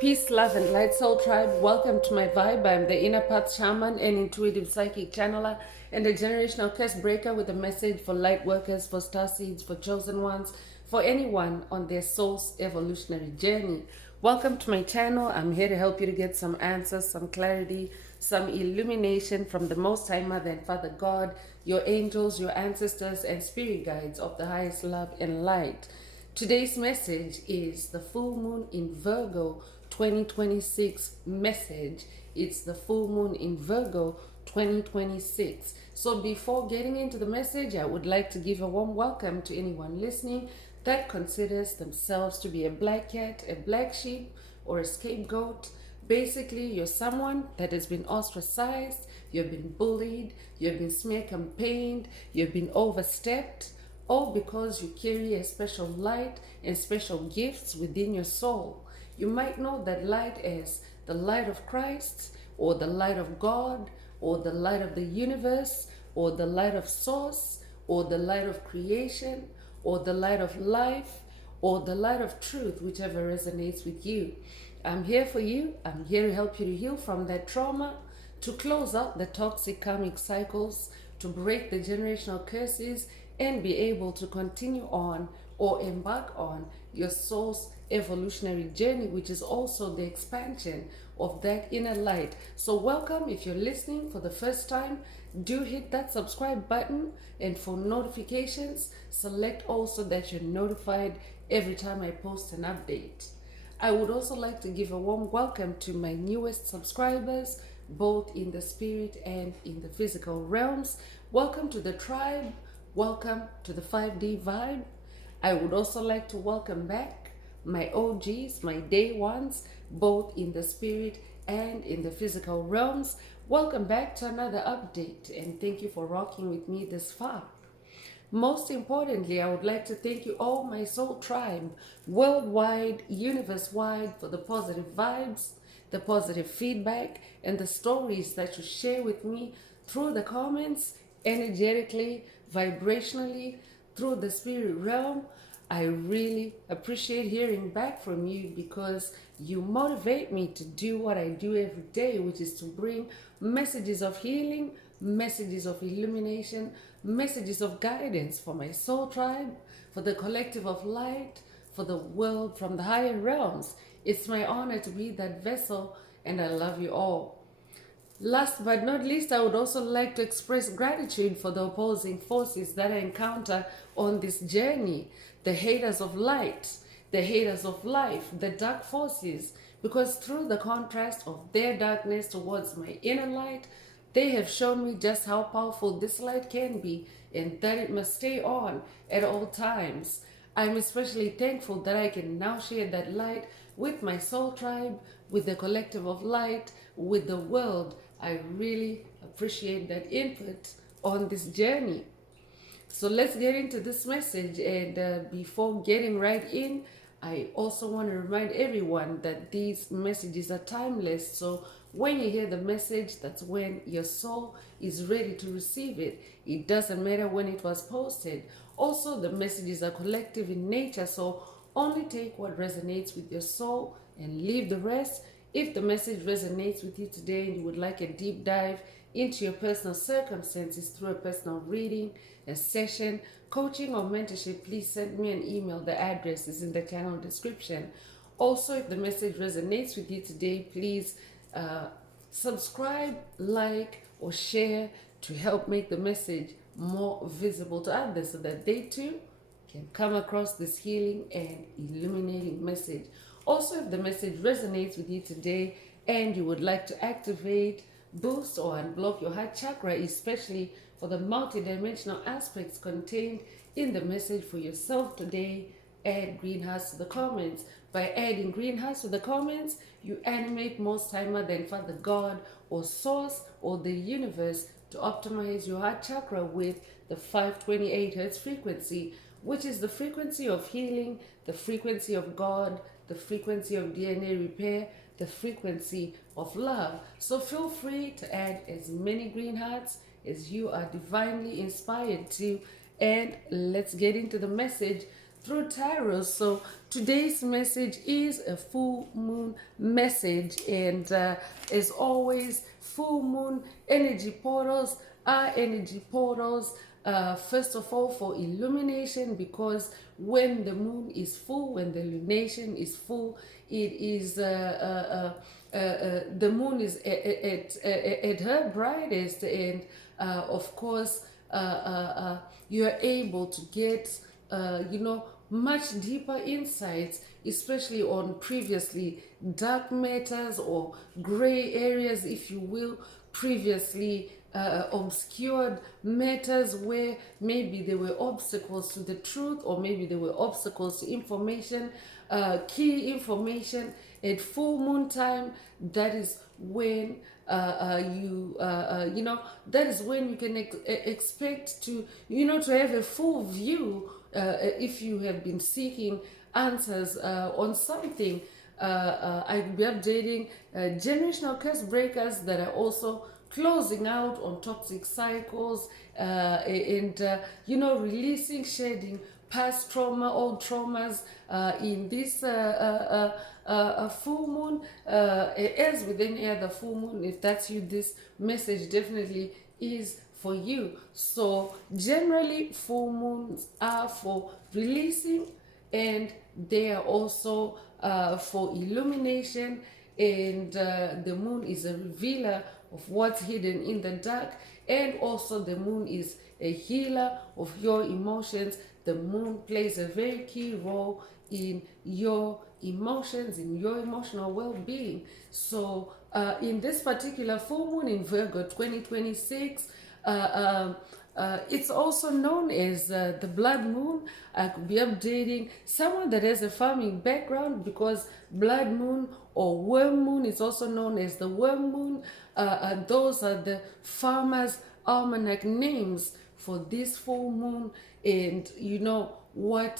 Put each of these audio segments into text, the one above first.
Peace, love, and light soul tribe. Welcome to my vibe. I'm the inner path shaman and intuitive psychic channeler and a generational curse breaker with a message for light workers, for star seeds, for chosen ones, for anyone on their soul's evolutionary journey. Welcome to my channel. I'm here to help you to get some answers, some clarity, some illumination from the Most High Mother and Father God, your angels, your ancestors, and spirit guides of the highest love and light. Today's message is the full moon in Virgo 2026 message. It's the full moon in Virgo 2026. So before getting into the message, I would like to give a warm welcome to anyone listening that considers themselves to be a black cat, a black sheep, or a scapegoat. Basically, you're someone that has been ostracized, you've been bullied, you've been smear campaigned, you've been overstepped, all because you carry a special light and special gifts within your soul. You might know that light as the light of Christ, or the light of God, or the light of the universe, or the light of source, or the light of creation, or the light of life, or the light of truth, whichever resonates with you. I'm here for you. I'm here to help you to heal from that trauma, to close out the toxic karmic cycles, to break the generational curses, and be able to continue on or embark on your soul's evolutionary journey, which is also the expansion of that inner light. So welcome. If you're listening for the first time, do hit that subscribe button, and for notifications, select also that you're notified every time I post an update. I would also like to give a warm welcome to my newest subscribers, both in the spirit and in the physical realms. Welcome to the tribe. Welcome to the 5D vibe. I would also like to welcome back my OGs, my day ones, both in the spirit and in the physical realms. Welcome back to another update, and thank you for rocking with me this far. Most importantly, I would like to thank you all, my soul tribe, worldwide, universe-wide, for the positive vibes, the positive feedback, and the stories that you share with me through the comments, energetically, vibrationally, through the spirit realm. I really appreciate hearing back from you because you motivate me to do what I do every day, which is to bring messages of healing, messages of illumination, messages of guidance for my soul tribe, for the collective of light, for the world from the higher realms. It's my honor to be that vessel, and I love you all. Last but not least, I would also like to express gratitude for the opposing forces that I encounter on this journey, the haters of light, the haters of life, the dark forces, because through the contrast of their darkness towards my inner light, they have shown me just how powerful this light can be and that it must stay on at all times. I'm especially thankful that I can now share that light with my soul tribe, with the collective of light, with the world. I really appreciate that input on this journey. So let's get into this message, and before getting right in, I also want to remind everyone that these messages are timeless. So when you hear the message, that's when your soul is ready to receive it. It doesn't matter when it was posted. Also, the messages are collective in nature, so only take what resonates with your soul and leave the rest. If the message resonates with you today and you would like a deep dive into your personal circumstances through a personal reading, a session, coaching, or mentorship, please send me an email. The address is in the channel description. Also, if the message resonates with you today, please subscribe, like, or share to help make the message more visible to others so that they too can come across this healing and illuminating message. Also, if the message resonates with you today and you would like to activate, boost, or unblock your heart chakra, especially for the multidimensional aspects contained in the message for yourself today, add green hearts to the comments. By adding green hearts to the comments, you animate Most High Mother and Father God, or Source, or the universe to optimize your heart chakra with the 528 Hz frequency, which is the frequency of healing, the frequency of God, the frequency of DNA repair, the frequency of love. So feel free to add as many green hearts as you are divinely inspired to. And let's get into the message. through tarot. So today's message is a full moon message, and as always, full moon energy portals are energy portals. First of all, for illumination, because when the moon is full, when the lunation is full, it is the moon is at her brightest, and of course, you are able to get, much deeper insights, especially on previously dark matters or gray areas, if you will, previously obscured matters where maybe there were obstacles to the truth, or maybe there were obstacles to information, key information. At full moon time, that is when that is when you can expect to, to have a full view, if you have been seeking answers on something. I'll be updating generational curse breakers that are also closing out on toxic cycles, and releasing, shedding past trauma, old traumas, in this full moon, as with any other full moon. If that's you, this message definitely is for you. So generally, full moons are for releasing, and they are also for illumination, and the moon is a revealer of what's hidden in the dark, and also the moon is a healer of your emotions. The moon plays a very key role in your emotions, in your emotional well-being. So in this particular full moon in Virgo 2026, it's also known as the blood moon. I could be updating someone that has a farming background, because blood moon or worm moon is also known as the worm moon. Those are the farmers' almanac names for this full moon. And what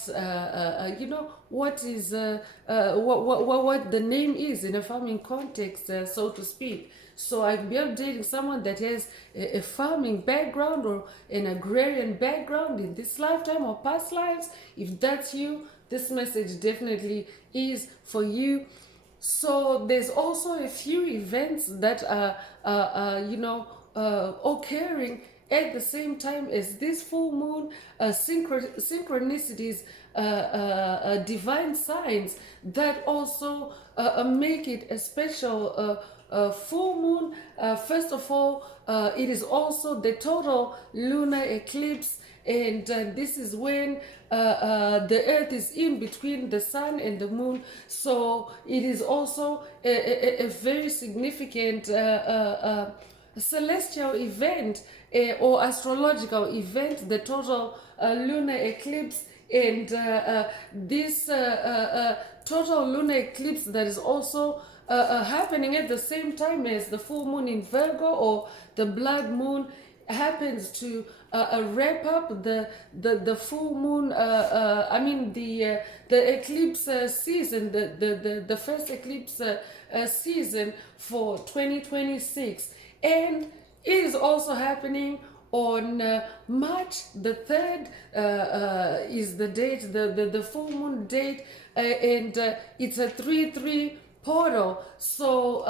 is what the name is in a farming context, so to speak. So I'll be updating someone that has a farming background or an agrarian background in this lifetime or past lives. If that's you, this message definitely is for you. So there's also a few events that are occurring at the same time as this full moon, synchronicities, divine signs that also make it a special full moon. First of all, it is also the total lunar eclipse, and this is when the earth is in between the sun and the moon. So it is also a very significant celestial event, or astrological event, the total lunar eclipse. And this total lunar eclipse that is also happening at the same time as the full moon in Virgo, or the blood moon, happens to wrap up the full moon, the eclipse season, the first eclipse season for 2026. And it is also happening on March the 3rd, is the date, the full moon date, and it's a 3-3 portal. So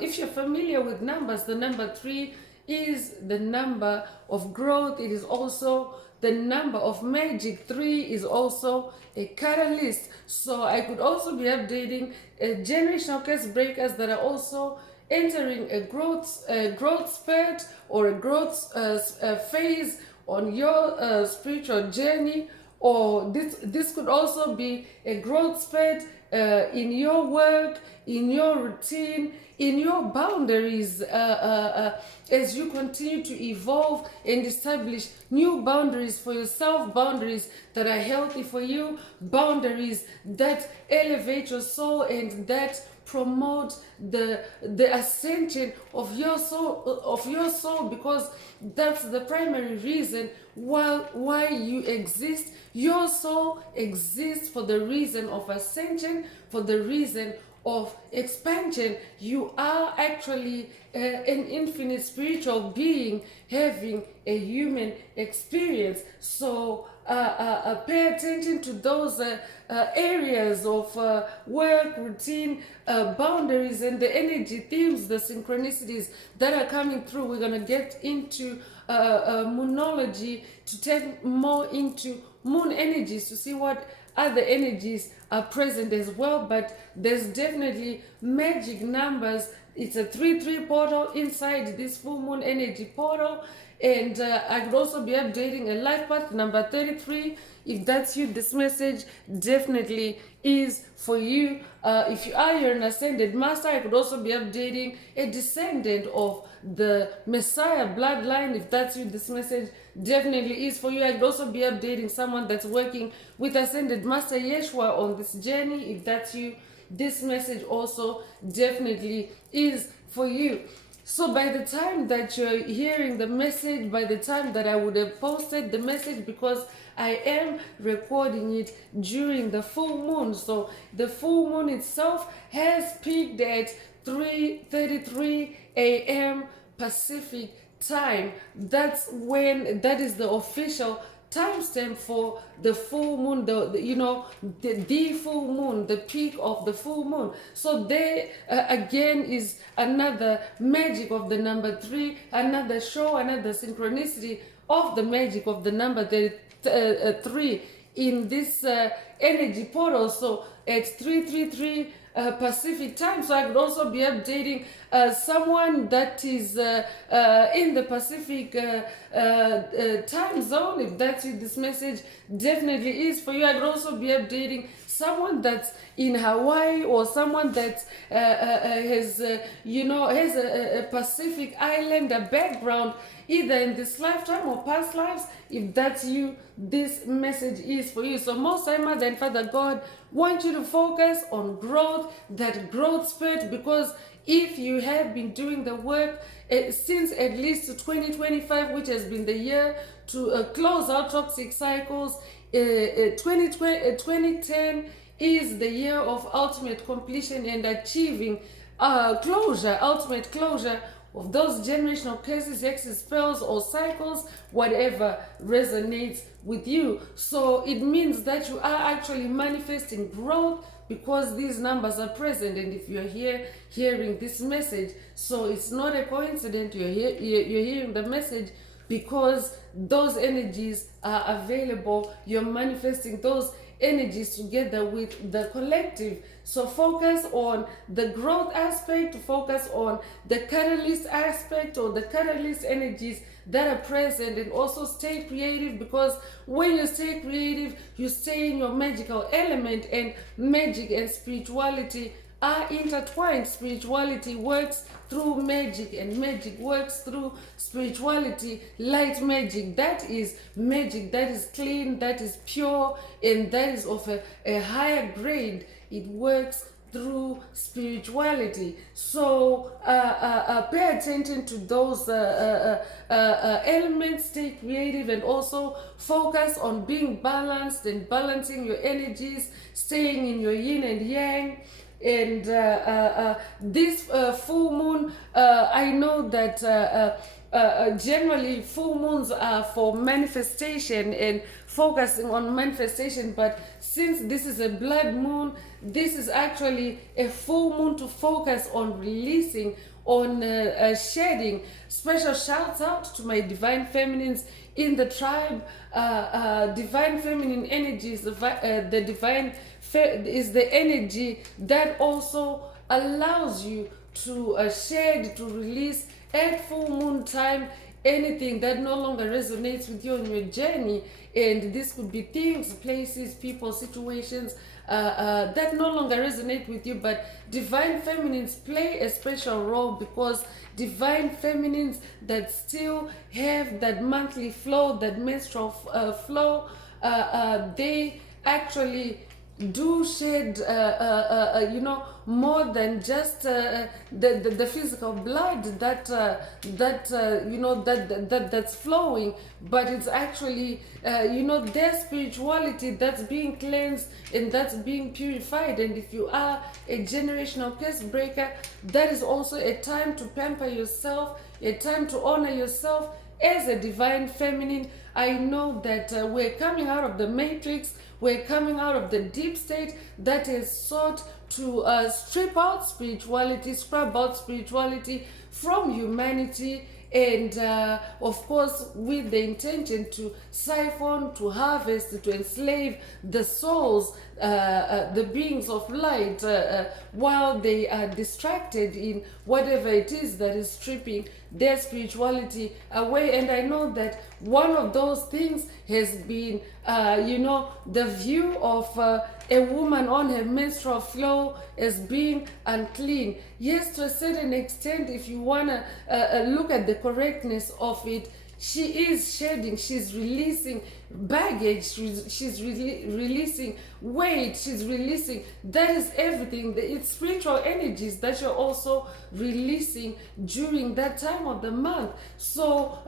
if you're familiar with numbers, the number 3 is the number of growth. It is also the number of magic. 3 is also a catalyst. So I could also be updating generational curse breakers that are also entering a growth spurt, or a growth phase on your spiritual journey. Or this could also be a growth spurt in your work, in your routine, in your boundaries, as you continue to evolve and establish new boundaries for yourself, boundaries that are healthy for you, boundaries that elevate your soul and that promote the ascension of your soul, because that's the primary reason why you exist. Your soul exists for the reason of ascension, for the reason of expansion. You are actually an infinite spiritual being having a human experience. So pay attention to those areas of work, routine, boundaries, and the energy themes, the synchronicities that are coming through. We're going to get into moonology to take more into moon energies to see what other energies are present as well. But there's definitely magic numbers. It's a 3-3 portal inside this full moon energy portal. And I could also be updating a life path number 33. If that's you, this message definitely is for you. If you are, you're an ascended master, I could also be updating a descendant of the Messiah bloodline. If that's you, this message definitely is for you. I could also be updating someone that's working with ascended master Yeshua on this journey. If that's you, this message also definitely is for you. So by the time that you're hearing the message, by the time that I would have posted the message, because I am recording it during the full moon. So the full moon itself has peaked at 3:33 a.m. Pacific time. That is the official timestamp for the full moon, the full moon, the peak of the full moon. So there again is another magic of the number 3, another show, another synchronicity of the magic of the number 3 in this energy portal. So at 3:33 Pacific time. So I could also be updating someone that is in the Pacific time zone. If that's you, this message definitely is for you. I could also be updating someone that's in Hawaii, or someone that has a Pacific Islander background, either in this lifetime or past lives. If that's you, this message is for you. So Most High Mother and Father God want you to focus on growth, that growth spirit, because if you have been doing the work since at least 2025, which has been the year to close out toxic cycles, 2010 is the year of ultimate completion and achieving ultimate closure of those generational curses, hexes, spells, or cycles, whatever resonates with you. So it means that you are actually manifesting growth, because these numbers are present. And if you're here hearing this message, so it's not a coincidence you're hearing the message, because those energies are available. You're manifesting those energies together with the collective. So focus on the growth aspect, focus on the catalyst aspect, or the catalyst energies that are present, and also stay creative, because when you stay creative, you stay in your magical element, and magic and spirituality are intertwined. Spirituality works through magic, and magic works through spirituality. Light magic, that is magic that is clean, that is pure, and that is of a higher grade. It works through spirituality. So pay attention to those elements, stay creative, and also focus on being balanced and balancing your energies, staying in your yin and yang. And this full moon, I know that generally full moons are for manifestation and focusing on manifestation, but since this is a blood moon, this is actually a full moon to focus on releasing, on shedding. Special shouts out to my divine feminines in the tribe. Divine feminine energies, the divine is the energy that also allows you to shed, to release at full moon time anything that no longer resonates with you on your journey. And this could be things, places, people, situations that no longer resonate with you. But divine feminines play a special role, because divine feminines that still have that monthly flow, that menstrual flow, they actually do shed, more than just the physical blood that's flowing, but it's actually their spirituality that's being cleansed and that's being purified. And if you are a generational curse breaker, that is also a time to pamper yourself, a time to honor yourself as a divine feminine. I know that we're coming out of the matrix, we're coming out of the deep state that is sought to strip out spirituality, scrub out spirituality from humanity, and of course with the intention to siphon, to harvest, to enslave the souls, the beings of light, while they are distracted in whatever it is that is stripping their spirituality away. And I know that one of those things has been the view of a woman on her menstrual flow as being unclean. Yes, to a certain extent, if you want to look at the correctness of it, she is shedding, she's releasing baggage, she's releasing weight, she's releasing, that is everything. It's spiritual energies that you're also releasing during that time of the month. So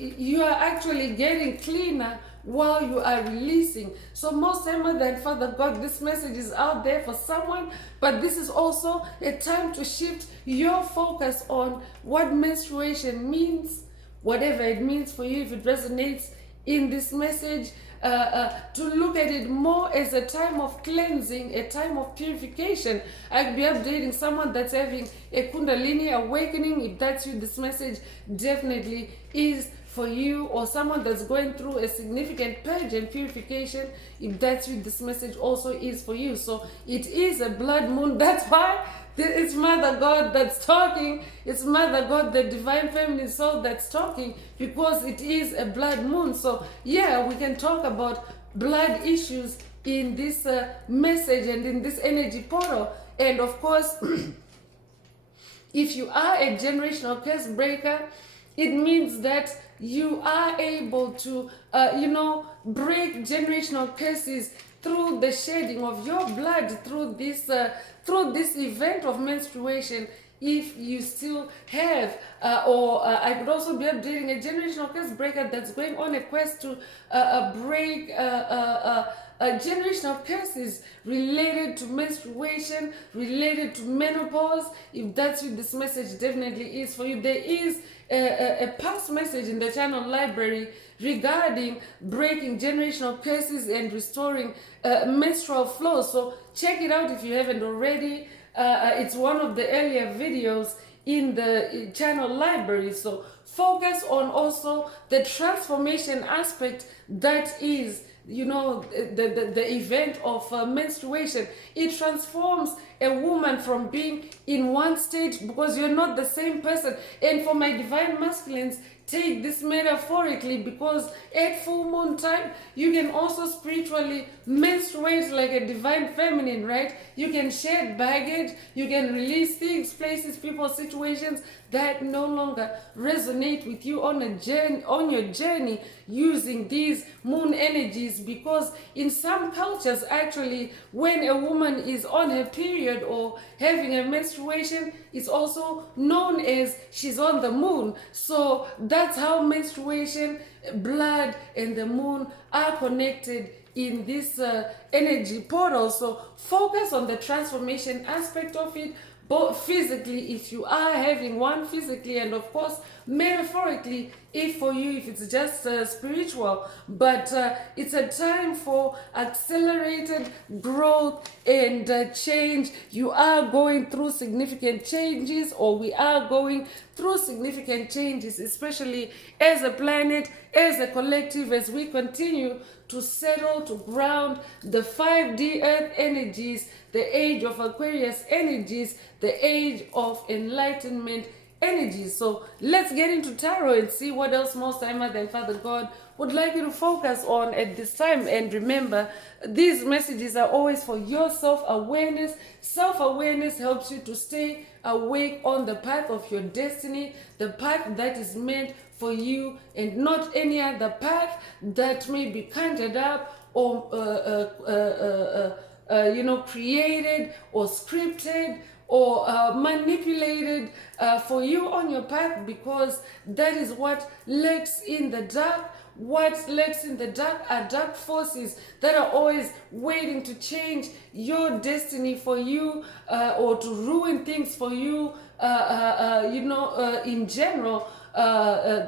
you are actually getting cleaner while you are releasing. So most time than Father God, this message is out there for someone, but this is also a time to shift your focus on what menstruation means, whatever it means for you. If it resonates in this message, to look at it more as a time of cleansing, a time of purification. I'll be updating someone that's having a Kundalini awakening. If that's you, this message definitely is for you. Or someone that's going through a significant purge and purification, if that's you, this message also is for you. So it is a blood moon. That's why it's Mother God that's talking. It's Mother God, the divine feminine soul, that's talking, because it is a blood moon. So yeah, we can talk about blood issues in this message and in this energy portal. And of course, if you are a generational curse breaker, it means that you are able to break generational curses through the shedding of your blood, through this event of menstruation. If you still have, I could also be updating a generational curse breaker that's going on a quest to break generational curses related to menstruation, related to menopause. If that's what this message definitely is for you. There is a past message in the channel library regarding breaking generational curses and restoring menstrual flow. So check it out if you haven't already. It's one of the earlier videos in the channel library. So focus on also the transformation aspect that is the event of menstruation. It transforms a woman from being in one state, because you're not the same person. And for my divine masculines, take this metaphorically, because at full moon time you can also spiritually menstruate like a divine feminine, right? You can shed baggage, you can release things, places, people, situations that no longer resonate with you on your journey using these moon energies. Because in some cultures, actually, when a woman is on her period or having a menstruation, it's also known as she's on the moon. So that's how menstruation, blood, and the moon are connected in this energy portal. So focus on the transformation aspect of it, both physically if you are having one physically, and of course metaphorically if for you, if it's just spiritual. But it's a time for accelerated growth and change. You are going through significant changes, or we are going through significant changes, especially as a planet, as a collective, as we continue to settle, to ground the 5D earth energies, the age of Aquarius energies, the age of enlightenment energies. So let's get into tarot and see what else Most High Mother and Father God would like you to focus on at this time. And remember, these messages are always for your self-awareness. Self-awareness helps you to stay awake on the path of your destiny, the path that is meant for you, and not any other path that may be conjured up or created or scripted or manipulated for you on your path, because that is what lurks in the dark. What lurks in the dark are dark forces that are always waiting to change your destiny for you, or to ruin things for you, in general,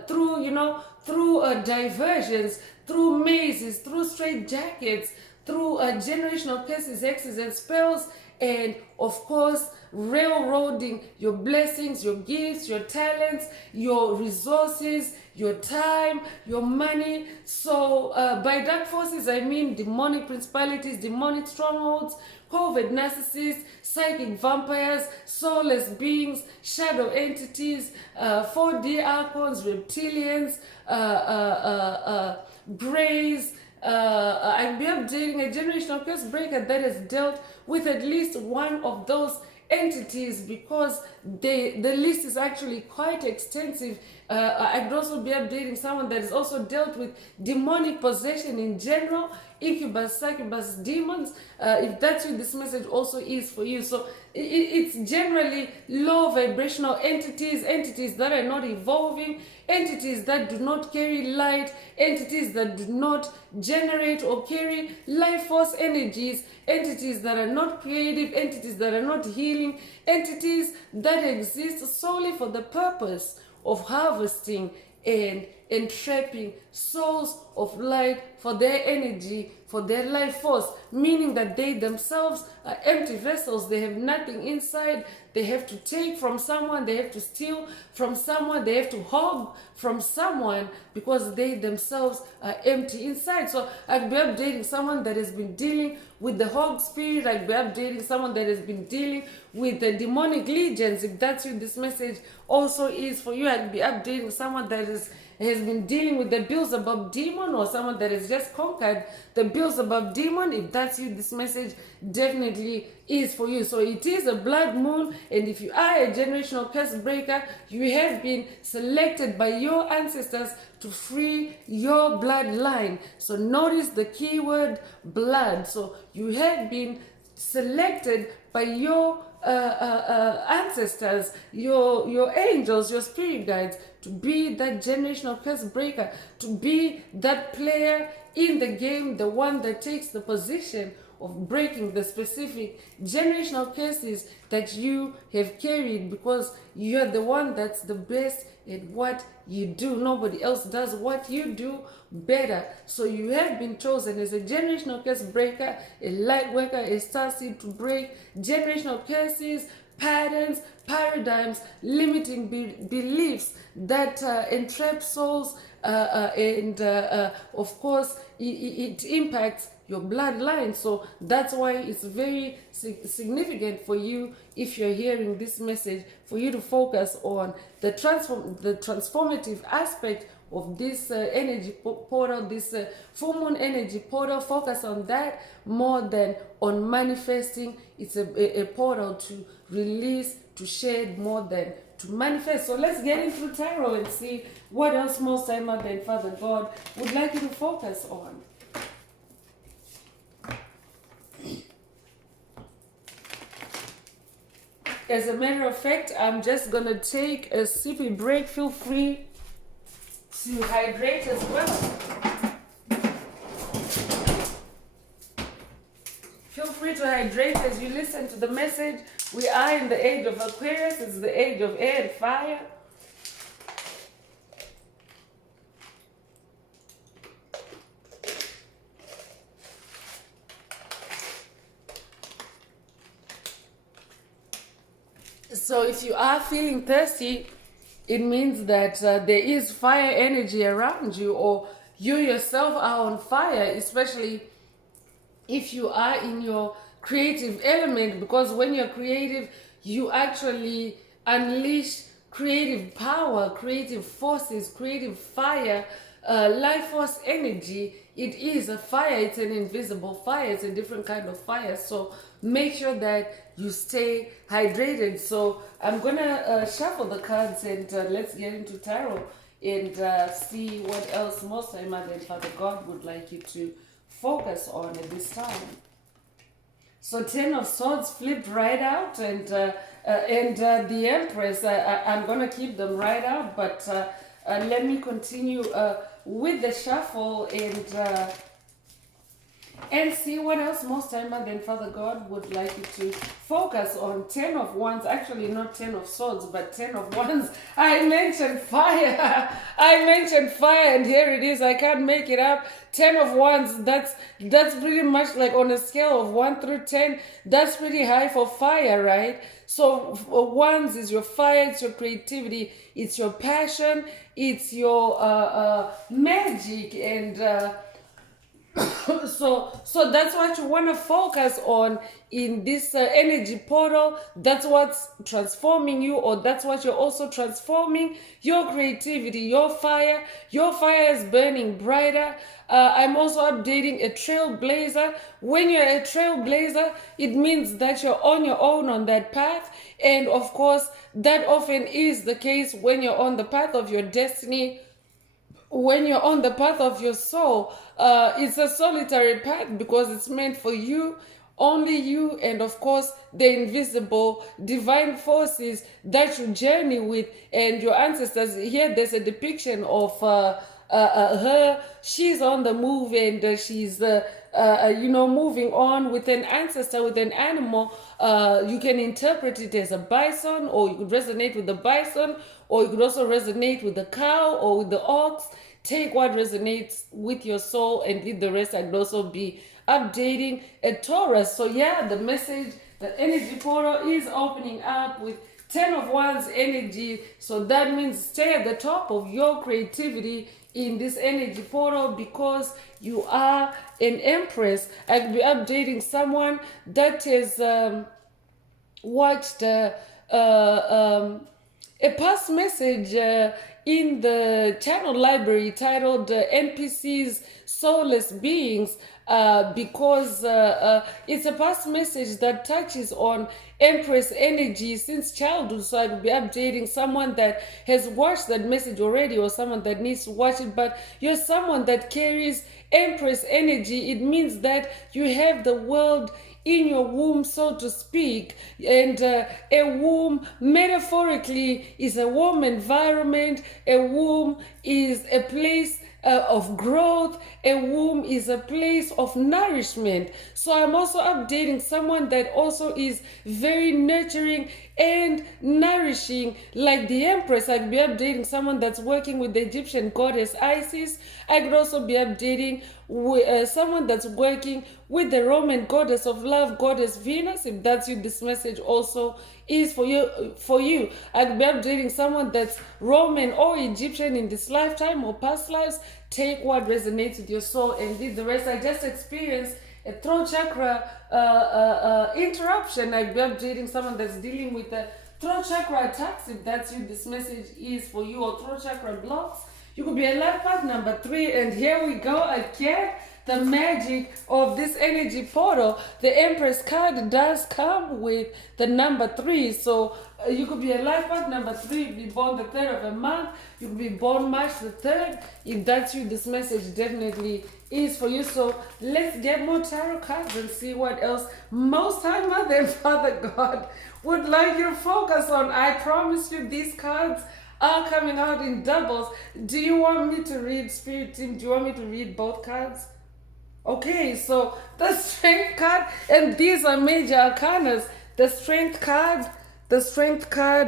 through diversions, through mazes, through straight jackets, through generational curses, hexes, and spells, and of course railroading your blessings, your gifts, your talents, your resources, your time, your money. So by dark forces I mean demonic principalities, demonic strongholds, covert narcissists, psychic vampires, soulless beings, shadow entities, 4D archons, reptilians, greys. I'll be updating a generational curse breaker that has dealt with at least one of those entities, because the list is actually quite extensive. I'd also be updating someone that has also dealt with demonic possession in general, incubus, succubus, demons. If that's what this message also is for you. So it's generally low vibrational entities that are not evolving, entities that do not carry light, entities that do not generate or carry life force energies, entities that are not creative, entities that are not healing, entities that exist solely for the purpose of harvesting and entrapping souls of light for their energy, for their life force, meaning that they themselves are empty vessels. They have nothing inside. They have to take from someone, they have to steal from someone, they have to hog from someone, because they themselves are empty inside. So I'll be updating someone that has been dealing with the hog spirit. I'll be updating someone that has been dealing with the demonic legions. If that's what this message also is for you, I'll be updating someone that has been dealing with the Beelzebub demon, or someone that has just conquered the Beelzebub demon. If that's you, this message definitely is for you. So it is a blood moon, and if you are a generational curse breaker, you have been selected by your ancestors to free your bloodline. So notice the keyword blood. So you have been selected by your ancestors, your angels, your spirit guides, to be that generational curse breaker, to be that player in the game, the one that takes the position of breaking the specific generational curses that you have carried, because you're the one that's the best at what you do. Nobody else does what you do better. So you have been chosen as a generational curse breaker, a light worker, a starseed, to break generational curses, patterns, paradigms, limiting beliefs that entrap souls, and of course it impacts your bloodline. So that's why it's very significant for you, if you're hearing this message, for you to focus on the transformative aspect of this energy portal, this full moon energy portal. Focus on that more than on manifesting. It's a portal to release, to shed, more than to manifest. So let's get into tarot and see what else Most High Mother and Father God would like you to focus on. As a matter of fact, I'm just gonna take a sippy break. Feel free to hydrate as well. Feel free to hydrate as you listen to the message. We are in the age of Aquarius. It's the age of air and fire. So if you are feeling thirsty, it means that there is fire energy around you, or you yourself are on fire, especially if you are in your creative element, because when you're creative, you actually unleash creative power, creative forces, creative fire, life force energy. It is a fire. It's an invisible fire. It's a different kind of fire. So make sure that you stay hydrated. So I'm gonna shuffle the cards, and let's get into tarot and see what else Most High Mother and Father God would like you to focus on at this time. So 10 of Swords flipped right out, and the Empress, I'm going to keep them right out, but let me continue with the shuffle and see what else Most High Mother and Father God would like you to focus on. 10 of Wands, actually not 10 of Swords, but 10 of Wands. I mentioned fire. I mentioned fire, and here it is. I can't make it up. 10 of Wands, that's pretty much like on a scale of 1 through 10, that's pretty high for fire, right? So Wands is your fire, it's your creativity, it's your passion, it's your magic, and so that's what you want to focus on in this energy portal. That's what's transforming you, or that's what you're also transforming. Your creativity, your fire is burning brighter. I'm also updating a trailblazer. When you're a trailblazer, it means that you're on your own on that path, and of course that often is the case when you're on the path of your destiny. When you're on the path of your soul, it's a solitary path because it's meant for you, only you, and of course the invisible divine forces that you journey with and your ancestors. Here there's a depiction of her. She's on the move, and she's moving on with an ancestor, with an animal. You can interpret it as a bison, or you could resonate with the bison, or you could also resonate with the cow or with the ox. Take what resonates with your soul and leave the rest. I could also be updating a Taurus. So yeah, the message, the energy portal is opening up with 10 of Wands energy. So that means stay at the top of your creativity in this energy portal because you are an Empress. I could be updating someone that has watched a past message in the channel library titled NPCs Soulless Beings, because it's a past message that touches on Empress energy since childhood. So I will be updating someone that has watched that message already, or someone that needs to watch it, but you're someone that carries Empress energy. It means that you have the world in your womb, so to speak, and a womb metaphorically is a warm environment. A womb is a place of growth. A womb is a place of nourishment. So I'm also updating someone that also is very nurturing and nourishing, like the Empress. I could be updating someone that's working with the Egyptian goddess Isis. I could also be updating someone that's working with the Roman goddess of love, goddess Venus. If that's you, this message also is for you. I could be updating someone that's Roman or Egyptian in this lifetime or past lives. Take what resonates with your soul and leave the rest. I just experienced a throat chakra interruption. I'd be updating someone that's dealing with the throat chakra attacks. If that's you, this message is for you. Or throat chakra blocks. You could be a life path number 3, and here we go again. The magic of this energy portal. The Empress card does come with the number 3. So you could be a life path number 3, be born the 3rd of a month. You could be born March the 3rd. If that's you, this message definitely is for you. So let's get more tarot cards and see what else Most High Mother and Father God would like you to focus on. I promise you, these cards are coming out in doubles. Do you want me to read, Spirit Team? Do you want me to read both cards? Okay, so the Strength card, and these are major arcanas. The Strength card,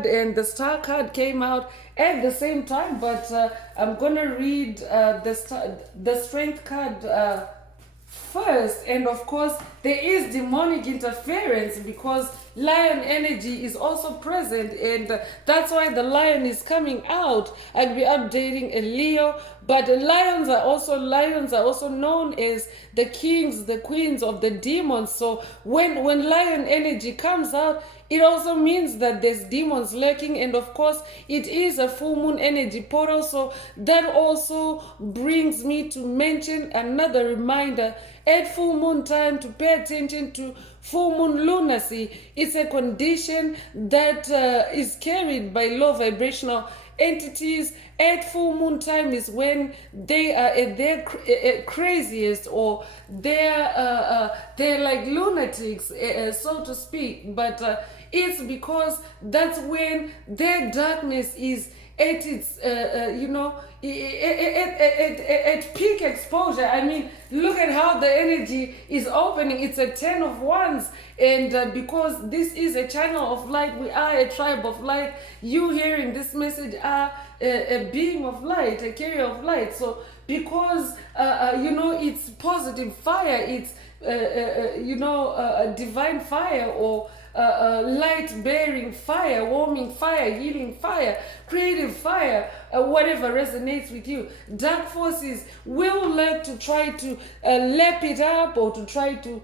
and the Star card came out at the same time, but I'm gonna read the Strength card first. And of course there is demonic interference because lion energy is also present, and that's why the lion is coming out. I'll be updating a Leo, but lions are also known as the kings, the queens of the demons. So when lion energy comes out, it also means that there's demons lurking, and of course it is a full moon energy portal. So that also brings me to mention another reminder at full moon time to pay attention to full moon lunacy. It's a condition that is carried by low vibrational entities at full moon time is when they are at their craziest, or they're like lunatics, so to speak. But it's because that's when their darkness is at its at peak exposure. I mean, look at how the energy is opening. It's a 10 of wands, and because this is a channel of light, we are a tribe of light. You hearing this message are a being of light, a carrier of light. So because it's positive fire, it's divine fire, or light-bearing fire, warming fire, healing fire, creative fire, whatever resonates with you. Dark forces will like to try to lap it up, or to try to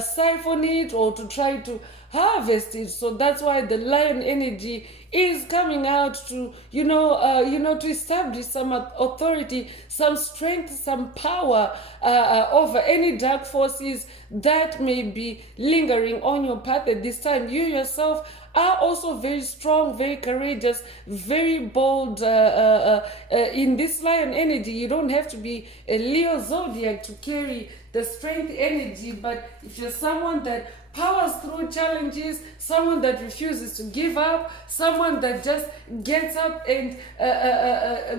siphon it, or to try to harvest it. So that's why the lion energy is coming out to to establish some authority, some strength, some power over any dark forces that may be lingering on your path at this time. You yourself are also very strong, very courageous, very bold in this lion energy. You don't have to be a Leo zodiac to carry the strength energy, but if you're someone that powers through challenges, someone that refuses to give up, someone that just gets up and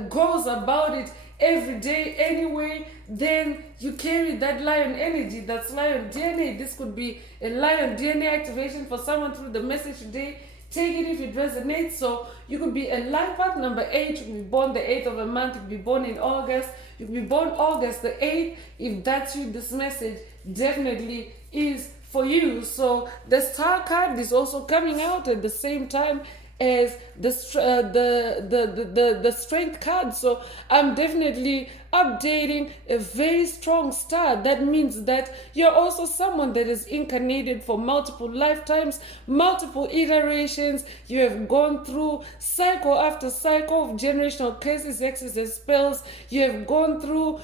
goes about it every day anyway, then you carry that lion energy. That's lion DNA. This could be a lion DNA activation for someone through the message today. Take it if it resonates. So you could be a life path number 8. You could be born the 8th of a month. You could be born in August. You could be born August the 8th. If that's you, this message definitely is for you. So the star card is also coming out at the same time as the strength card. So I'm definitely updating a very strong star. That means that you're also someone that is incarnated for multiple lifetimes, multiple iterations. You have gone through cycle after cycle of generational curses, hexes, and spells. You have gone through,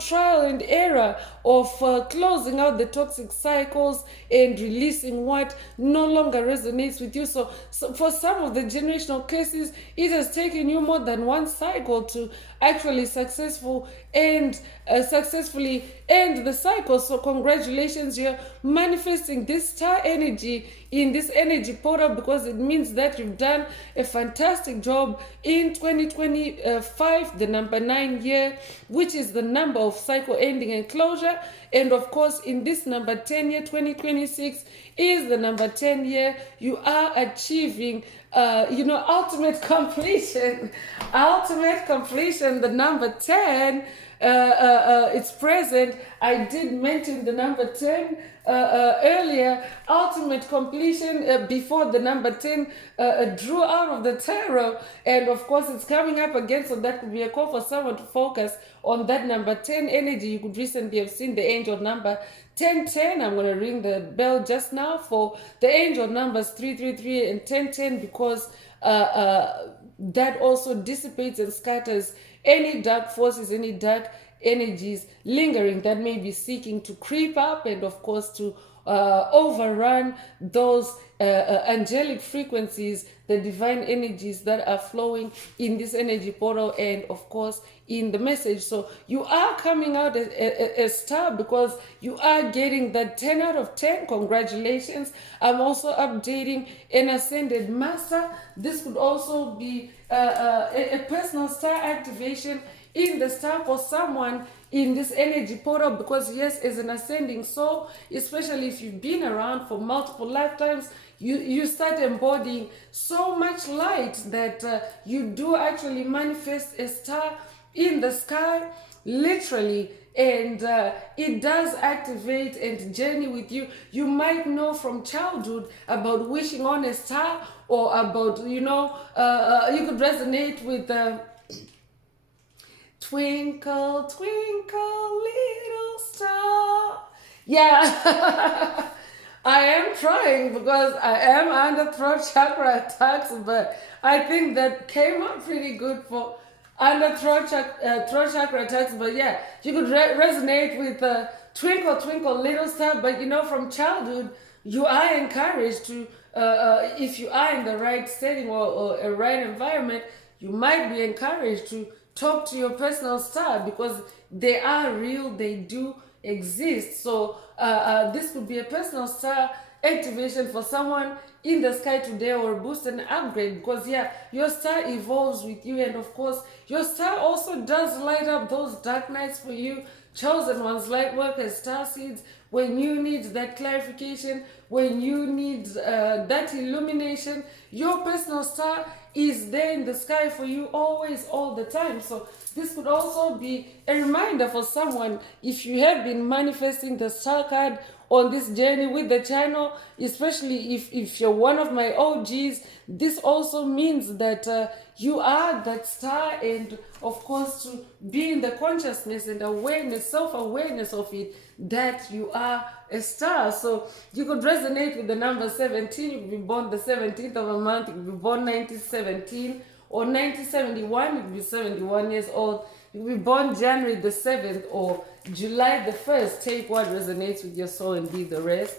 trial and error of closing out the toxic cycles and releasing what no longer resonates with you. So for some of the generational curses, it has taken you more than one cycle to actually successfully end the cycle. So congratulations, you're manifesting this star energy in this energy portal, because it means that you've done a fantastic job in 2025, the number 9 year, which is the number of cycle ending and closure. And of course, in this number 10 year, 2026 is the number 10 year. You are achieving ultimate completion. The number 10, it's present. I did mention the number 10 earlier. Ultimate completion before the number 10 drew out of the tarot, and of course it's coming up again. So that could be a call for someone to focus on that number 10 energy. You could recently have seen the angel number 1010. I'm going to ring the bell just now for the angel numbers 333 and 1010, because that also dissipates and scatters any dark forces, any dark energies lingering that may be seeking to creep up, and of course to overrun those angelic frequencies, the divine energies that are flowing in this energy portal, and of course in the message. So you are coming out a star, because you are getting that 10 out of 10. Congratulations. I'm also updating an ascended master. This could also be a personal star activation in the star for someone in this energy portal, because yes, as an ascending soul, especially if you've been around for multiple lifetimes, you start embodying so much light that you do actually manifest a star in the sky, literally, and it does activate and journey with you. You might know from childhood about wishing on a star, or about you could resonate with twinkle, twinkle, little star. Yeah. I am trying, because I am under throat chakra attacks, but I think that came out pretty good for under throat chakra attacks. But yeah, you could resonate with twinkle, twinkle, little star. But from childhood, you are encouraged to, if you are in the right setting or a right environment, you might be encouraged to talk to your personal star, because they are real, they do exist. So this could be a personal star activation for someone in the sky today, or boost and upgrade, because yeah, your star evolves with you, and of course your star also does light up those dark nights for you, chosen ones, light workers, star seeds. When you need that clarification, when you need that illumination, your personal star is there in the sky for you always, all the time. So this could also be a reminder for someone, if you have been manifesting the star card on this journey with the channel, especially if you're one of my OGs, this also means that you are that star, and of course to be in the consciousness and awareness, self-awareness of it, that you are a star. So you could resonate with the number 17. You could be born the 17th of a month, you could be born 1917 or 1971, you could be 71 years old. You could be born January the 7th or July the 1st. Take what resonates with your soul and leave the rest.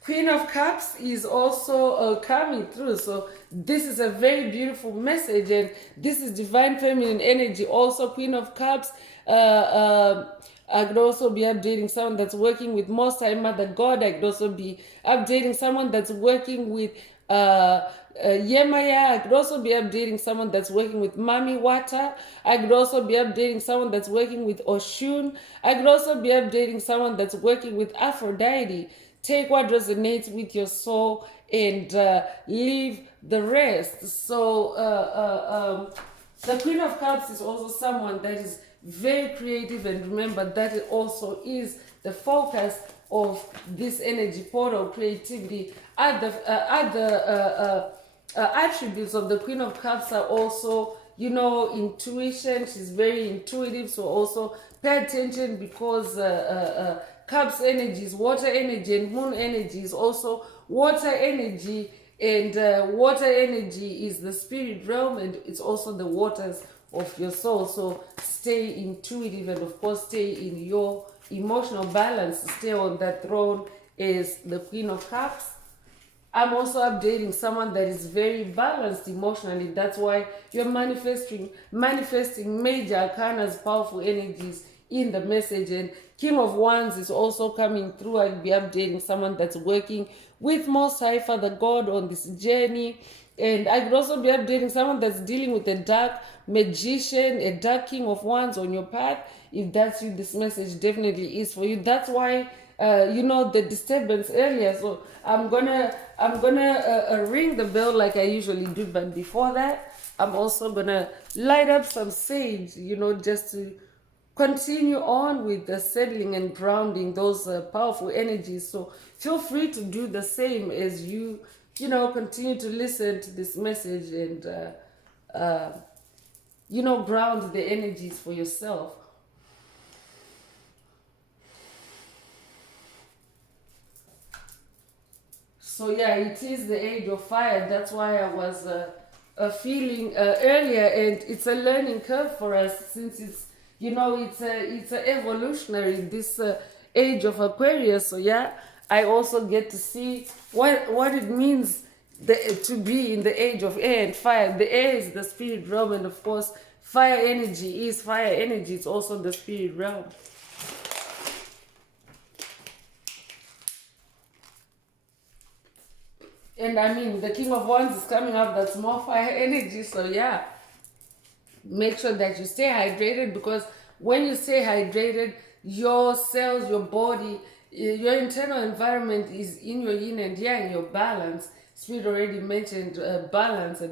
Queen of Cups is also coming through. So this is a very beautiful message, and this is divine feminine energy. Also, Queen of Cups, I could also be updating someone that's working with Most High Mother God. I could also be updating someone that's working with Yemaya. I could also be updating someone that's working with Mami Wata. I could also be updating someone that's working with Oshun. I could also be updating someone that's working with Aphrodite. Take what resonates with your soul and leave the rest. So the Queen of Cups is also someone that is very creative, and remember that it also is the focus of this energy portal, creativity. Other attributes of the Queen of Cups are also, you know, intuition. She's very intuitive, so also pay attention, because Cups energy is water energy, and Moon energy is also water energy, and water energy is the spirit realm, and it's also the waters of your soul. So stay intuitive, and of course stay in your emotional balance. Stay on that throne as the Queen of Cups. I'm also updating someone that is very balanced emotionally. That's why you're manifesting major arcanas, powerful energies in the message. And King of Wands is also coming through. I'll be updating someone that's working with Most High Father God on this journey. And I could also be updating someone that's dealing with a dark magician, a dark King of Wands on your path. If that's you, this message definitely is for you. That's why you know, the disturbance earlier. So I'm gonna ring the bell like I usually do, but before that, I'm also gonna light up some sage, you know, just to continue on with the settling and grounding those powerful energies. So feel free to do the same as you know, continue to listen to this message and you know, ground the energies for yourself. So yeah, it is the age of fire. That's why I was feeling earlier, and it's a learning curve for us, since it's, you know, it's a evolutionary, this age of Aquarius. So yeah, I also get to see what it means to be in the age of air and fire. The air is the spirit realm, and of course fire energy is fire energy. It's also the spirit realm. And I mean, the King of Wands is coming up. That's more fire energy. So yeah, make sure that you stay hydrated, because when you stay hydrated, your cells, your body, your internal environment is in your yin and yang, your balance. Spirit already mentioned balance a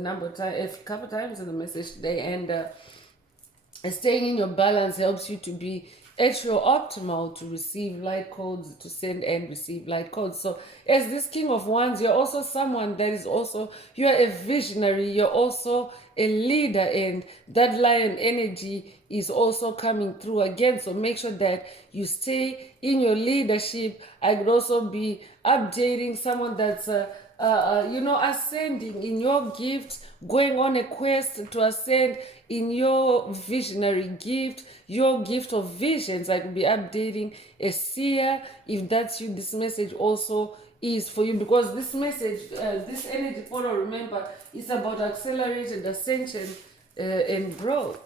couple times in the message today, and staying in your balance helps you to be at your optimal, to receive light codes, to send and receive light codes. So as this King of Wands, you're also someone that is also, you're a visionary, you're also a leader, and that lion energy is also coming through again. So make sure that you stay in your leadership. I could also be updating someone that's ascending in your gift, going on a quest to ascend in your visionary gift, your gift of visions. I could be updating a seer. If that's you, this message also is for you, because this message, this energy portal, remember, is about accelerated ascension and growth.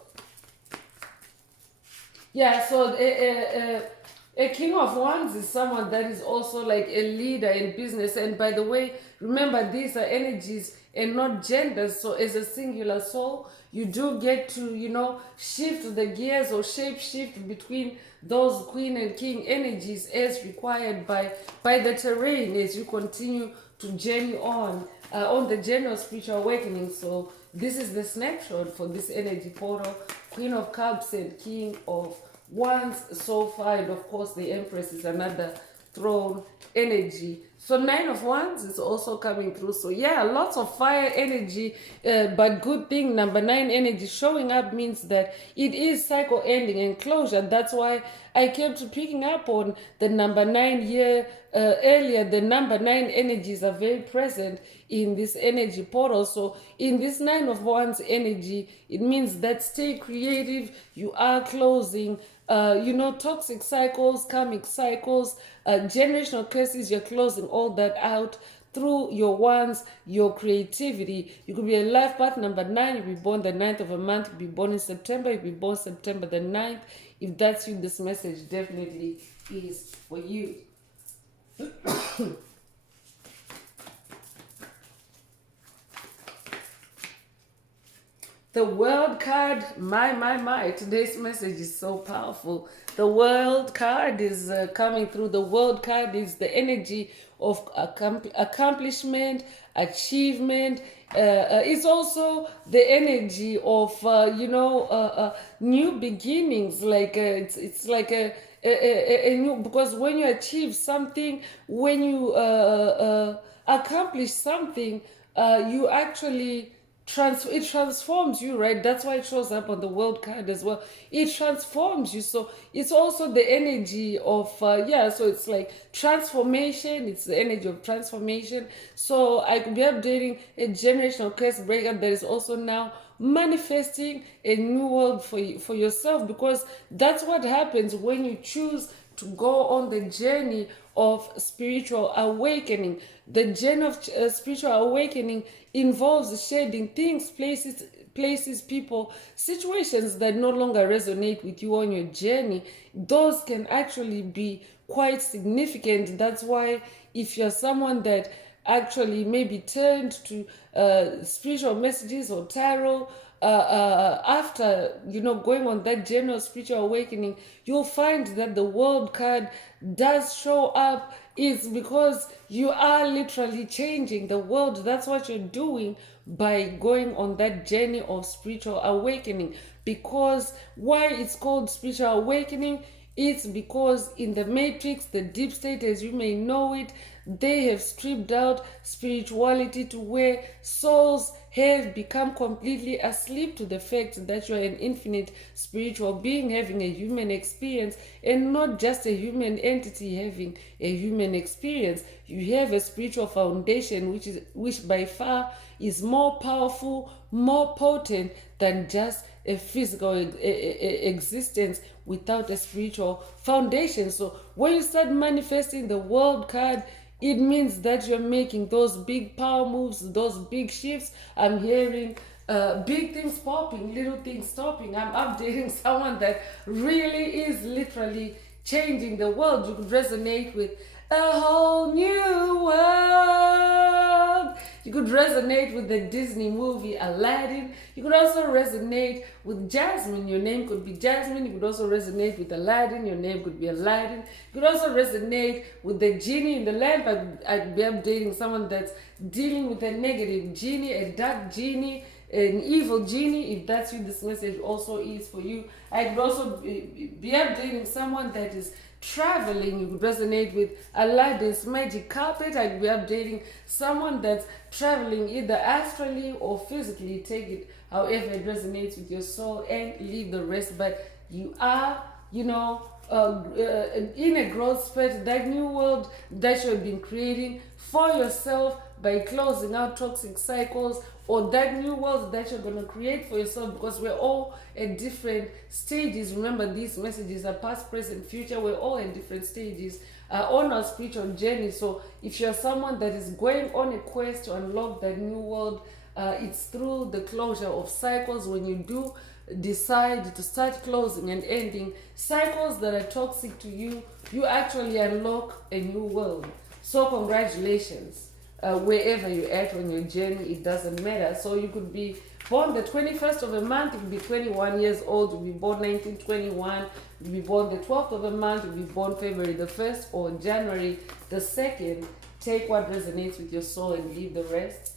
Yeah, so a king of wands is someone that is also like a leader in business. And by the way, remember, these are energies and not genders. So as a singular soul, you do get to, shift the gears or shape shift between those queen and king energies as required by the terrain as you continue to journey on the journey of spiritual awakening. So this is the snapshot for this energy portal, Queen of Cups and King of Wands so far. And of course the Empress is another throne energy. So 9 of Wands is also coming through. So yeah, lots of fire energy, but good thing, number 9 energy showing up means that it is cycle ending and closure. That's why I kept picking up on the number 9 year earlier. The number 9 energies are very present in this energy portal. So in this 9 of Wands energy, it means that stay creative. You are closing toxic cycles, karmic cycles, generational curses. You're closing all that out through your wands, your creativity. You could be a life path number 9. You'll be born the 9th of a month. You'll be born in September. You'll be born September the 9th. If that's you, this message definitely is for you. The World card, my. Today's message is so powerful. The World card is coming through. The World card is the energy of accomplishment, achievement. It's also the energy of, new beginnings. Like it's like a new, because when you achieve something, when you accomplish something, you actually it transforms you, right? That's why it shows up on the World card as well. It transforms you. So it's also the energy of so it's like transformation. It's the energy of transformation. So I could be updating a generational curse breaker that is also now manifesting a new world for yourself, because that's what happens when you choose to go on the journey of spiritual awakening. The journey of spiritual awakening involves shedding things, places, people, situations that no longer resonate with you on your journey. Those can actually be quite significant. That's why if you're someone that actually maybe turned to spiritual messages or tarot, after going on that general spiritual awakening, you'll find that the World card does show up. Is because you are literally changing the world. That's what you're doing by going on that journey of spiritual awakening. Because why it's called spiritual awakening, it's because in the matrix, the deep state as you may know it, they have stripped out spirituality to where souls have become completely asleep to the fact that you're an infinite spiritual being having a human experience, and not just a human entity having a human experience. You have a spiritual foundation which by far is more powerful, more potent than just a physical existence without a spiritual foundation. So when you start manifesting the World card, it means that you're making those big power moves, those big shifts. I'm hearing big things popping, little things stopping. I'm updating someone that really is literally changing the world. You could resonate with a whole new world. You could resonate with the Disney movie Aladdin. You could also resonate with Jasmine. Your name could be Jasmine. You could also resonate with Aladdin. Your name could be Aladdin. You could also resonate with the genie in the lamp. I'd be updating someone that's dealing with a negative genie, a dark genie, an evil genie. If that's you, this message also is for you. I could also be updating someone that is traveling. You could resonate with Aladdin's magic carpet. I'd be updating someone that's traveling either astrally or physically. Take it however it resonates with your soul and leave the rest. But you are, in a growth spurt, that new world that you've been creating for yourself, by closing out toxic cycles, or that new world that you're going to create for yourself, because we're all at different stages. Remember, these messages are past, present, future. We're all in different stages on our spiritual journey. So if you're someone that is going on a quest to unlock that new world, it's through the closure of cycles. When you do decide to start closing and ending cycles that are toxic to you, you actually unlock a new world. So congratulations, wherever you're at on your journey, it doesn't matter. So you could be born the 21st of a month, you could be 21 years old, you could be born 1921, you could be born the 12th of a month, you could be born February the 1st or January the 2nd. Take what resonates with your soul and leave the rest.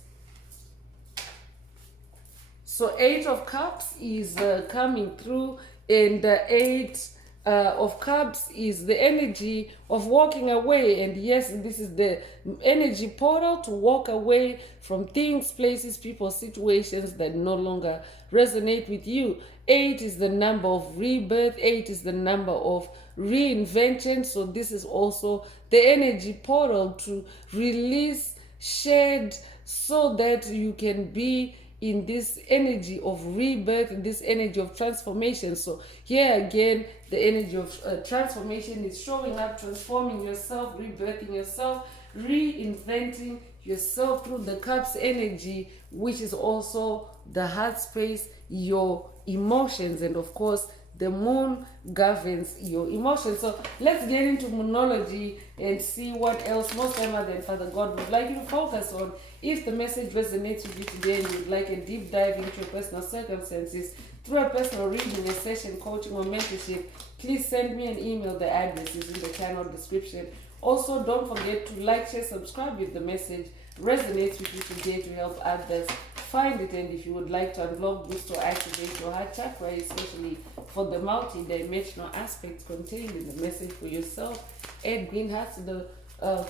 So 8 of Cups is coming through, and the 8 of Cups is the energy of walking away. And yes, this is the energy portal to walk away from things, places, people, situations that no longer resonate with you. 8 is the number of rebirth. 8 is the number of reinvention. So this is also the energy portal to release, shed, so that you can be in this energy of rebirth, in this energy of transformation. So here again, the energy of transformation is showing up, transforming yourself, rebirthing yourself, reinventing yourself through the Cups energy, which is also the heart space, your emotions, and of course the moon governs your emotions. So let's get into moonology and see what else Most High Mother and Father God would like you to focus on. If the message resonates with you today and you'd like a deep dive into your personal circumstances through a personal reading, a session, coaching, or mentorship, please send me an email. The address is in the channel description. Also, don't forget to like, share, subscribe if the message resonates with you today to help others find it. And if you would like to unblock, boost, or activate your heart chakra, especially for the multi-dimensional aspects contained in the message for yourself, add green hearts to the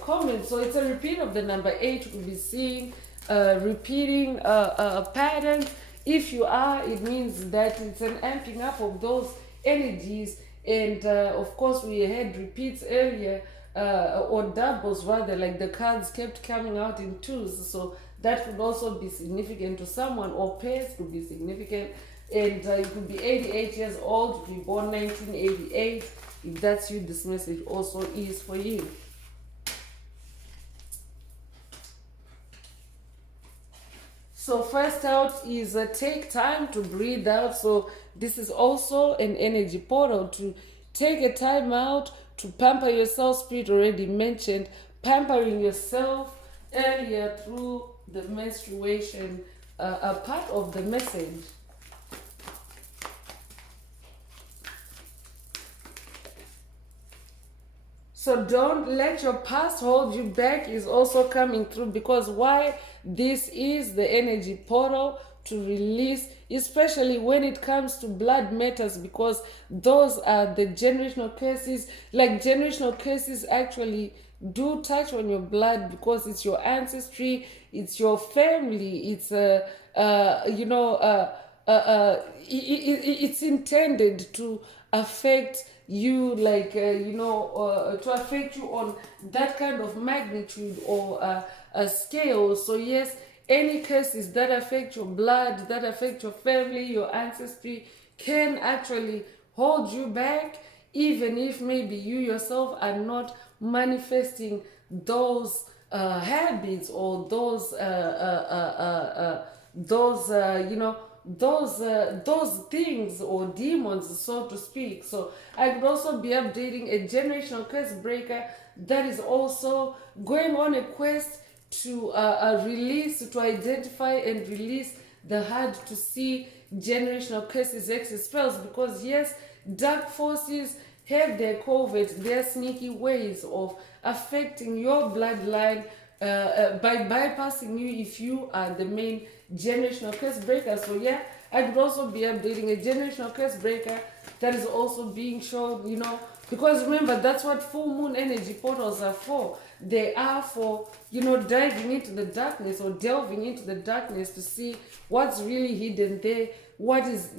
comments. So it's a repeat of the number 8. You could be seeing repeating patterns. If you are, it means that it's an amping up of those energies. And of course, we had repeats earlier, or doubles rather, like the cards kept coming out in twos. So that could also be significant to someone, or pairs could be significant. And you could be 88 years old, you could be born 1988. If that's you, this message also is for you. So first out is take time to breathe out. So this is also an energy portal to take a time out to pamper yourself. Spirit already mentioned pampering yourself earlier through the menstruation, a part of the message. So don't let your past hold you back is also coming through, because why this is the energy portal to release, especially when it comes to blood matters, because those are the generational curses. Like, generational curses actually do touch on your blood, because it's your ancestry, it's your family, it's it's intended to affect you, like to affect you on that kind of magnitude or a scale. So yes, any curses that affect your blood, that affect your family, your ancestry, can actually hold you back, even if maybe you yourself are not manifesting those habits or those those things or demons, so to speak. So I could also be updating a generational curse breaker that is also going on a quest to release, to identify and release the hard to see generational curses, hexes, spells, because yes, dark forces have their coverts, their sneaky ways of affecting your bloodline by bypassing you if you are the main generational curse breaker. So yeah, I could also be updating a generational curse breaker that is also being shown, because remember, that's what full moon energy portals are for. They are for, diving into the darkness or delving into the darkness to see what's really hidden there. What is,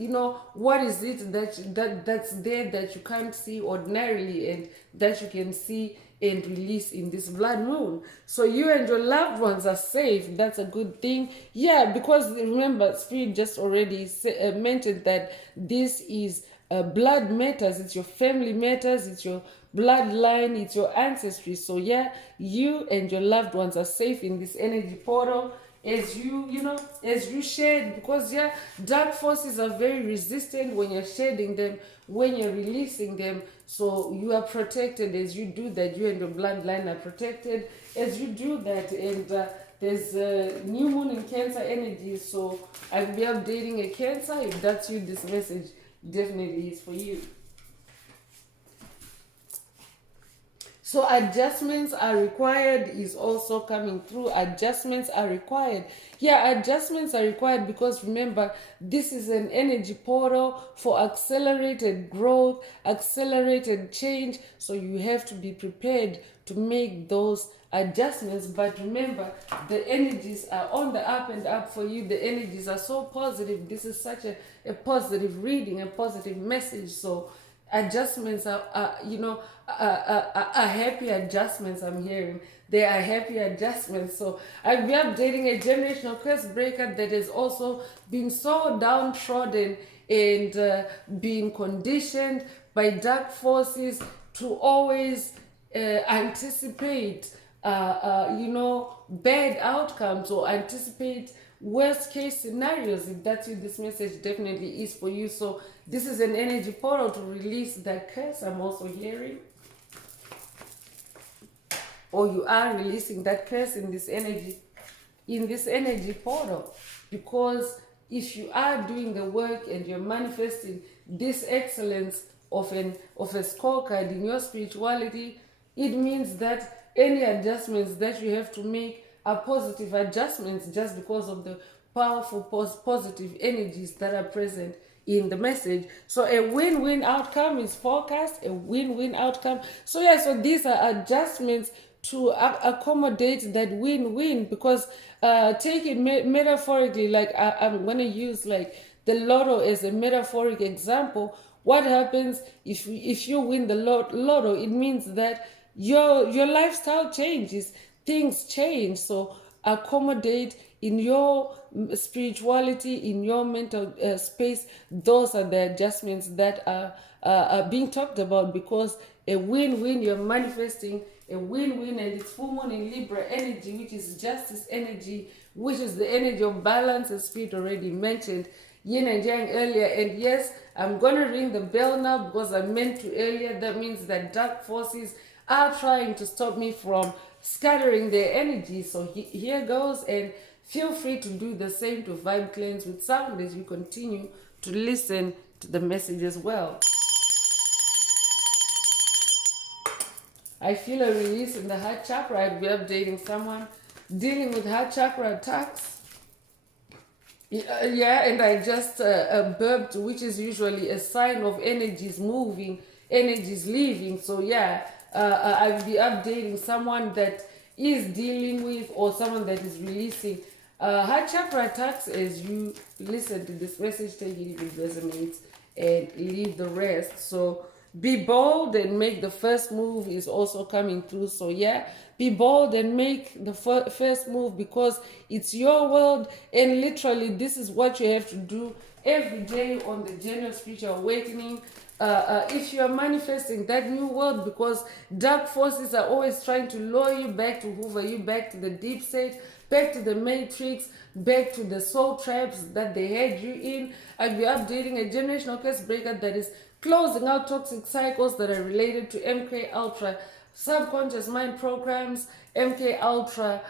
what is it that's there that you can't see ordinarily and that you can see and release in this blood moon. So you and your loved ones are safe. That's a good thing. Yeah, because remember, Spirit just already mentioned that this is blood matters. It's your family matters. It's your bloodline. It's your ancestry. So yeah, you and your loved ones are safe in this energy portal as as you shed, because yeah, dark forces are very resistant when you're shedding them, when you're releasing them. So you are protected as you do that. You and your bloodline are protected as you do that. And there's new moon in Cancer energy, so I'll be updating a Cancer. If that's you, this message definitely is for you. So adjustments are required is also coming through. Adjustments are required. Yeah, adjustments are required because remember, this is an energy portal for accelerated growth, accelerated change. So you have to be prepared to make those adjustments. But remember, the energies are on the up and up for you. The energies are so positive. This is such a positive reading, a positive message. So adjustments are happy adjustments. I'm hearing they are happy adjustments. So I'll be updating a generational curse breaker that has also been so downtrodden and being conditioned by dark forces to always anticipate bad outcomes or anticipate worst case scenarios. If that's you, this message definitely is for you. So this is an energy portal to release that curse. I'm also hearing, or you are releasing that curse in this energy portal, because if you are doing the work and you're manifesting this excellence of a scorecard in your spirituality, it means that any adjustments that you have to make are positive adjustments, just because of the powerful positive energies that are present in the message. So a win-win outcome is forecast, a win-win outcome. So yeah, so these are adjustments to accommodate that win-win, because take it metaphorically, like I'm going to use like the lotto as a metaphoric example. What happens if you win the lotto? It means that your lifestyle changes, things change. So accommodate in your spirituality, in your mental space. Those are the adjustments that are being talked about, because a win-win, you're manifesting a win-win, and it's full moon in Libra energy, which is justice energy, which is the energy of balance, as Spirit already mentioned yin and yang earlier. And yes, I'm gonna ring the bell now because I meant to earlier. That means that dark forces are trying to stop me from scattering their energy. So here goes, and feel free to do the same to vibe cleanse with sound as you continue to listen to the message as well. I feel a release in the heart chakra. I'll be updating someone dealing with heart chakra attacks. Yeah, and I just burped, which is usually a sign of energies moving, energies leaving. So yeah, I'll be updating someone that is dealing with, or someone that is releasing heart chakra attacks. As you listen to this message, take it if it resonates and leave the rest. So be bold and make the first move is also coming through. So yeah, be bold and make the first move, because it's your world, and literally this is what you have to do every day on the journey of spiritual awakening. If you are manifesting that new world, because dark forces are always trying to lure you back, to hoover you back to the deep state, back to the matrix, back to the soul traps that they had you in. I'll be updating a generational curse breaker that is closing out toxic cycles that are related to MK Ultra subconscious mind programs, MK Ultra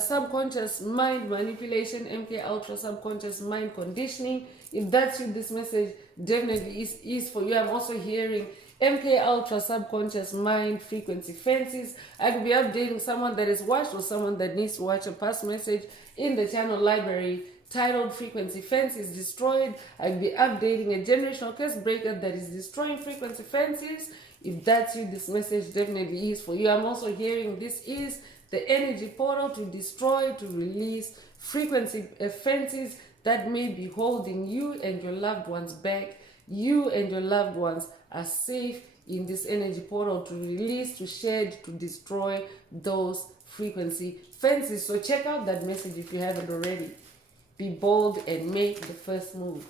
subconscious mind manipulation, MK Ultra subconscious mind conditioning. If that's you, this message definitely is for you. I'm also hearing MK Ultra subconscious mind frequency fences. I could be updating someone that is watched, or someone that needs to watch a past message in the channel library titled Frequency Fence is Destroyed. I'll be updating a generational curse breaker that is destroying frequency fences. If that's you, this message definitely is for you. I'm also hearing this is the energy portal to destroy, to release frequency fences that may be holding you and your loved ones back. You and your loved ones are safe in this energy portal to release, to shed, to destroy those frequency fences. So check out that message if you haven't already. Be bold and make the first move.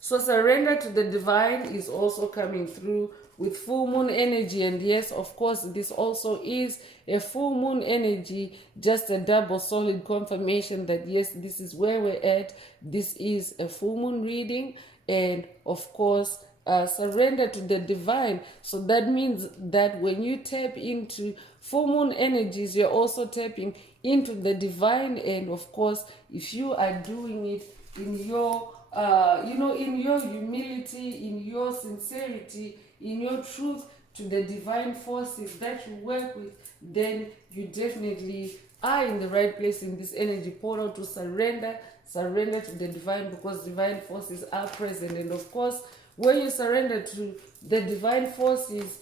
So surrender to the divine is also coming through with full moon energy. And yes, of course, this also is a full moon energy, just a double solid confirmation that yes, this is where we're at. This is a full moon reading. And of course, surrender to the divine. So that means that when you tap into full moon energies, you're also tapping into the divine. And of course, if you are doing it in your in your humility, in your sincerity, in your truth to the divine forces that you work with, then you definitely are in the right place in this energy portal to surrender to the divine, because divine forces are present. And of course, when you surrender to the divine forces,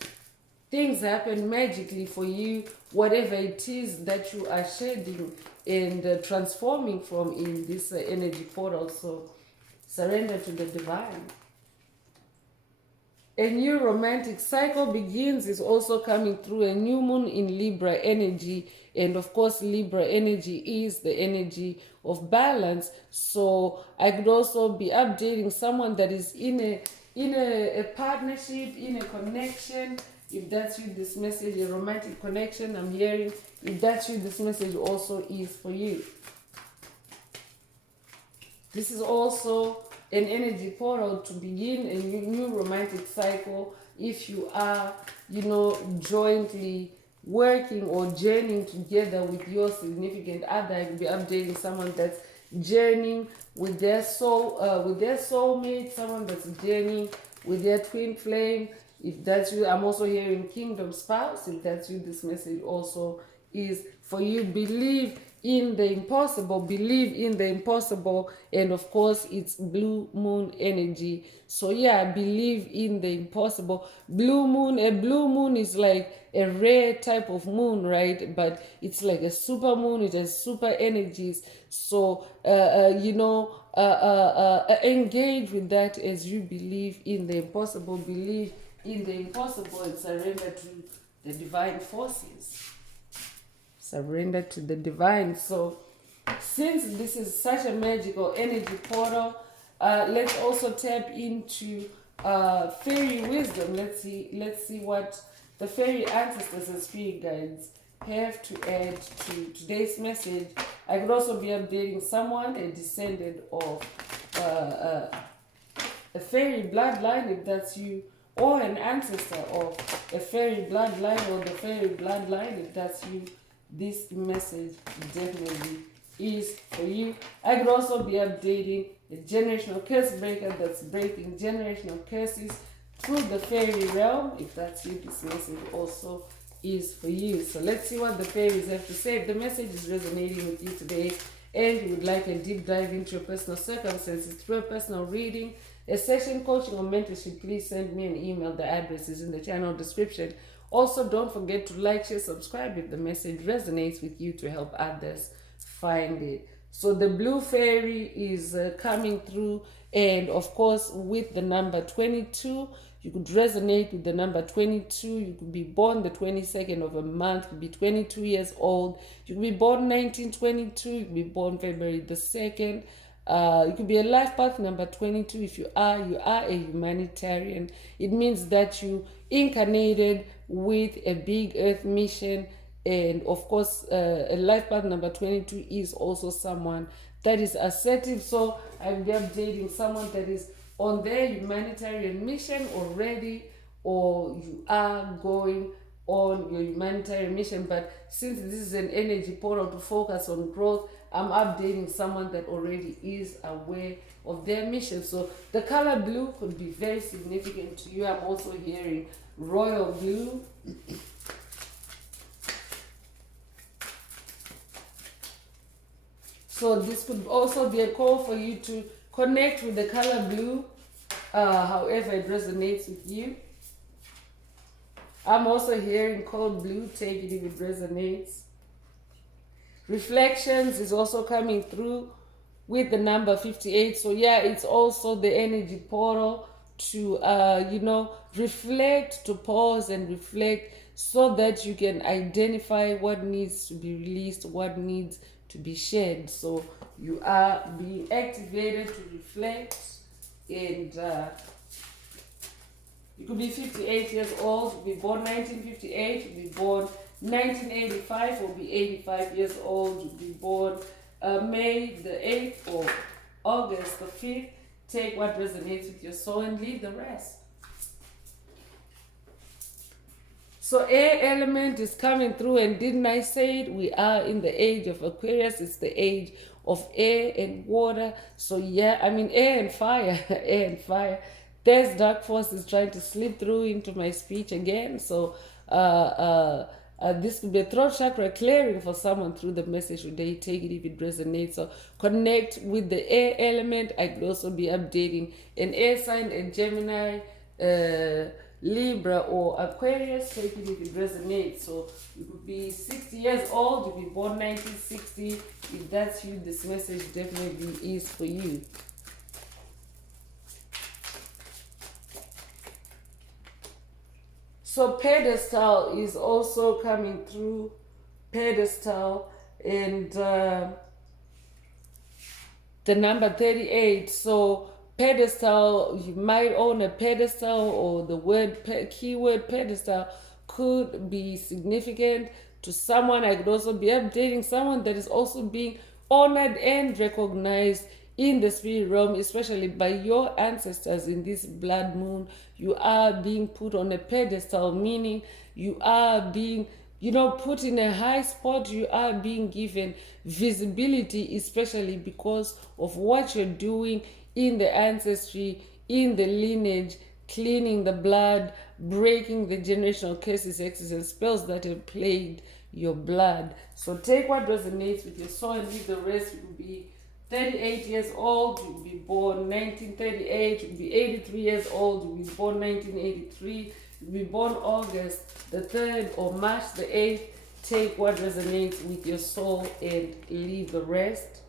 things happen magically for you, whatever it is that you are shedding and transforming from in this energy portal. So surrender to the divine. A new romantic cycle begins is also coming through, a new moon in Libra energy. And of course, Libra energy is the energy of balance. So I could also be updating someone that is in a partnership, in a connection. If that's you, this message, a romantic connection, I'm hearing. If that's you, this message also is for you. This is also an energy portal to begin a new romantic cycle if you are, jointly working or journeying together with your significant other. I could be updating someone that's journeying with their soulmate, someone that's journeying with their twin flame. If that's you, I'm also hearing kingdom spouse. If that's you, this message also is for you. Believe in the impossible, and of course it's blue moon energy. So yeah, believe in the impossible. A blue moon is like a rare type of moon, right? But it's like a super moon. It has super energies. So engage with that as you believe in the impossible. Believe in the impossible and surrender to the divine forces. Surrender to the divine. So since this is such a magical energy portal, let's also tap into fairy wisdom. Let's see what the fairy ancestors and spirit guides have to add to today's message. I could also be updating someone, a descendant of a fairy bloodline, if that's you, or an ancestor of a fairy bloodline, or the fairy bloodline, if that's you. This message definitely is for you. I could also be updating a generational curse breaker that's breaking generational curses through the fairy realm. If that's you, this message also is for you. So let's see what the fairies have to say. If the message is resonating with you today and you would like a deep dive into your personal circumstances through a personal reading, a session, coaching, or mentorship, please send me an email. The address is in the channel description. Also, don't forget to like, share, subscribe if the message resonates with you to help others find it. So the blue fairy is coming through, and of course with the number 22, you could resonate with the number 22. You could be born the 22nd of a month, could be 22 years old. You could be born 1922, you could be born February the 2nd. You could be a life path number 22. If you are a humanitarian. It means that you incarnated with a big earth mission. And of course, a life path number 22 is also someone that is assertive. So I'm updating someone that is on their humanitarian mission already, or you are going on your humanitarian mission. But since this is an energy portal to focus on growth, I'm updating someone that already is aware of their mission. So the color blue could be very significant to you. I'm also hearing royal blue. So this could also be a call for you to connect with the color blue, however it resonates with you. I'm also hearing cold blue. Take it if it resonates. Reflections is also coming through. with the number 58. So yeah, it's also the energy portal to reflect, to pause and reflect, so that you can identify what needs to be released, what needs to be shared. So you are being activated to reflect, and you could be 58 years old, be born 1958, be born 1985, or be 85 years old, be born May the 8th or August the 5th. Take what resonates with your soul and leave the rest. So air element is coming through, and didn't I say it? We are in the age of Aquarius. It's the age of air and water. So yeah, I mean air and fire, air and fire. There's dark forces trying to slip through into my speech again. So this could be a throat chakra clearing for someone through the message today. Take it if it resonates. So connect with the air element. I could also be updating an air sign, a Gemini, Libra or Aquarius. Take it if it resonates. So you could be 60 years old, you be born 1960. If that's you, this message definitely is for you. So pedestal is also coming through. Pedestal and the number 38. So pedestal, you might own a pedestal, or the word keyword pedestal could be significant to someone. I could also be updating someone that is also being honored and recognized in the spirit realm, especially by your ancestors in this blood moon. You are being put on a pedestal, meaning you are being put in a high spot. You are being given visibility, especially because of what you're doing in the ancestry, in the lineage, cleaning the blood, breaking the generational curses, hexes, and spells that have plagued your blood. So take what resonates with your soul and leave the rest. You will be 38 years old, you will be born 1938, you will be 83 years old, you will be born 1983, you will be born August the 3rd or March the 8th. Take what resonates with your soul and leave the rest.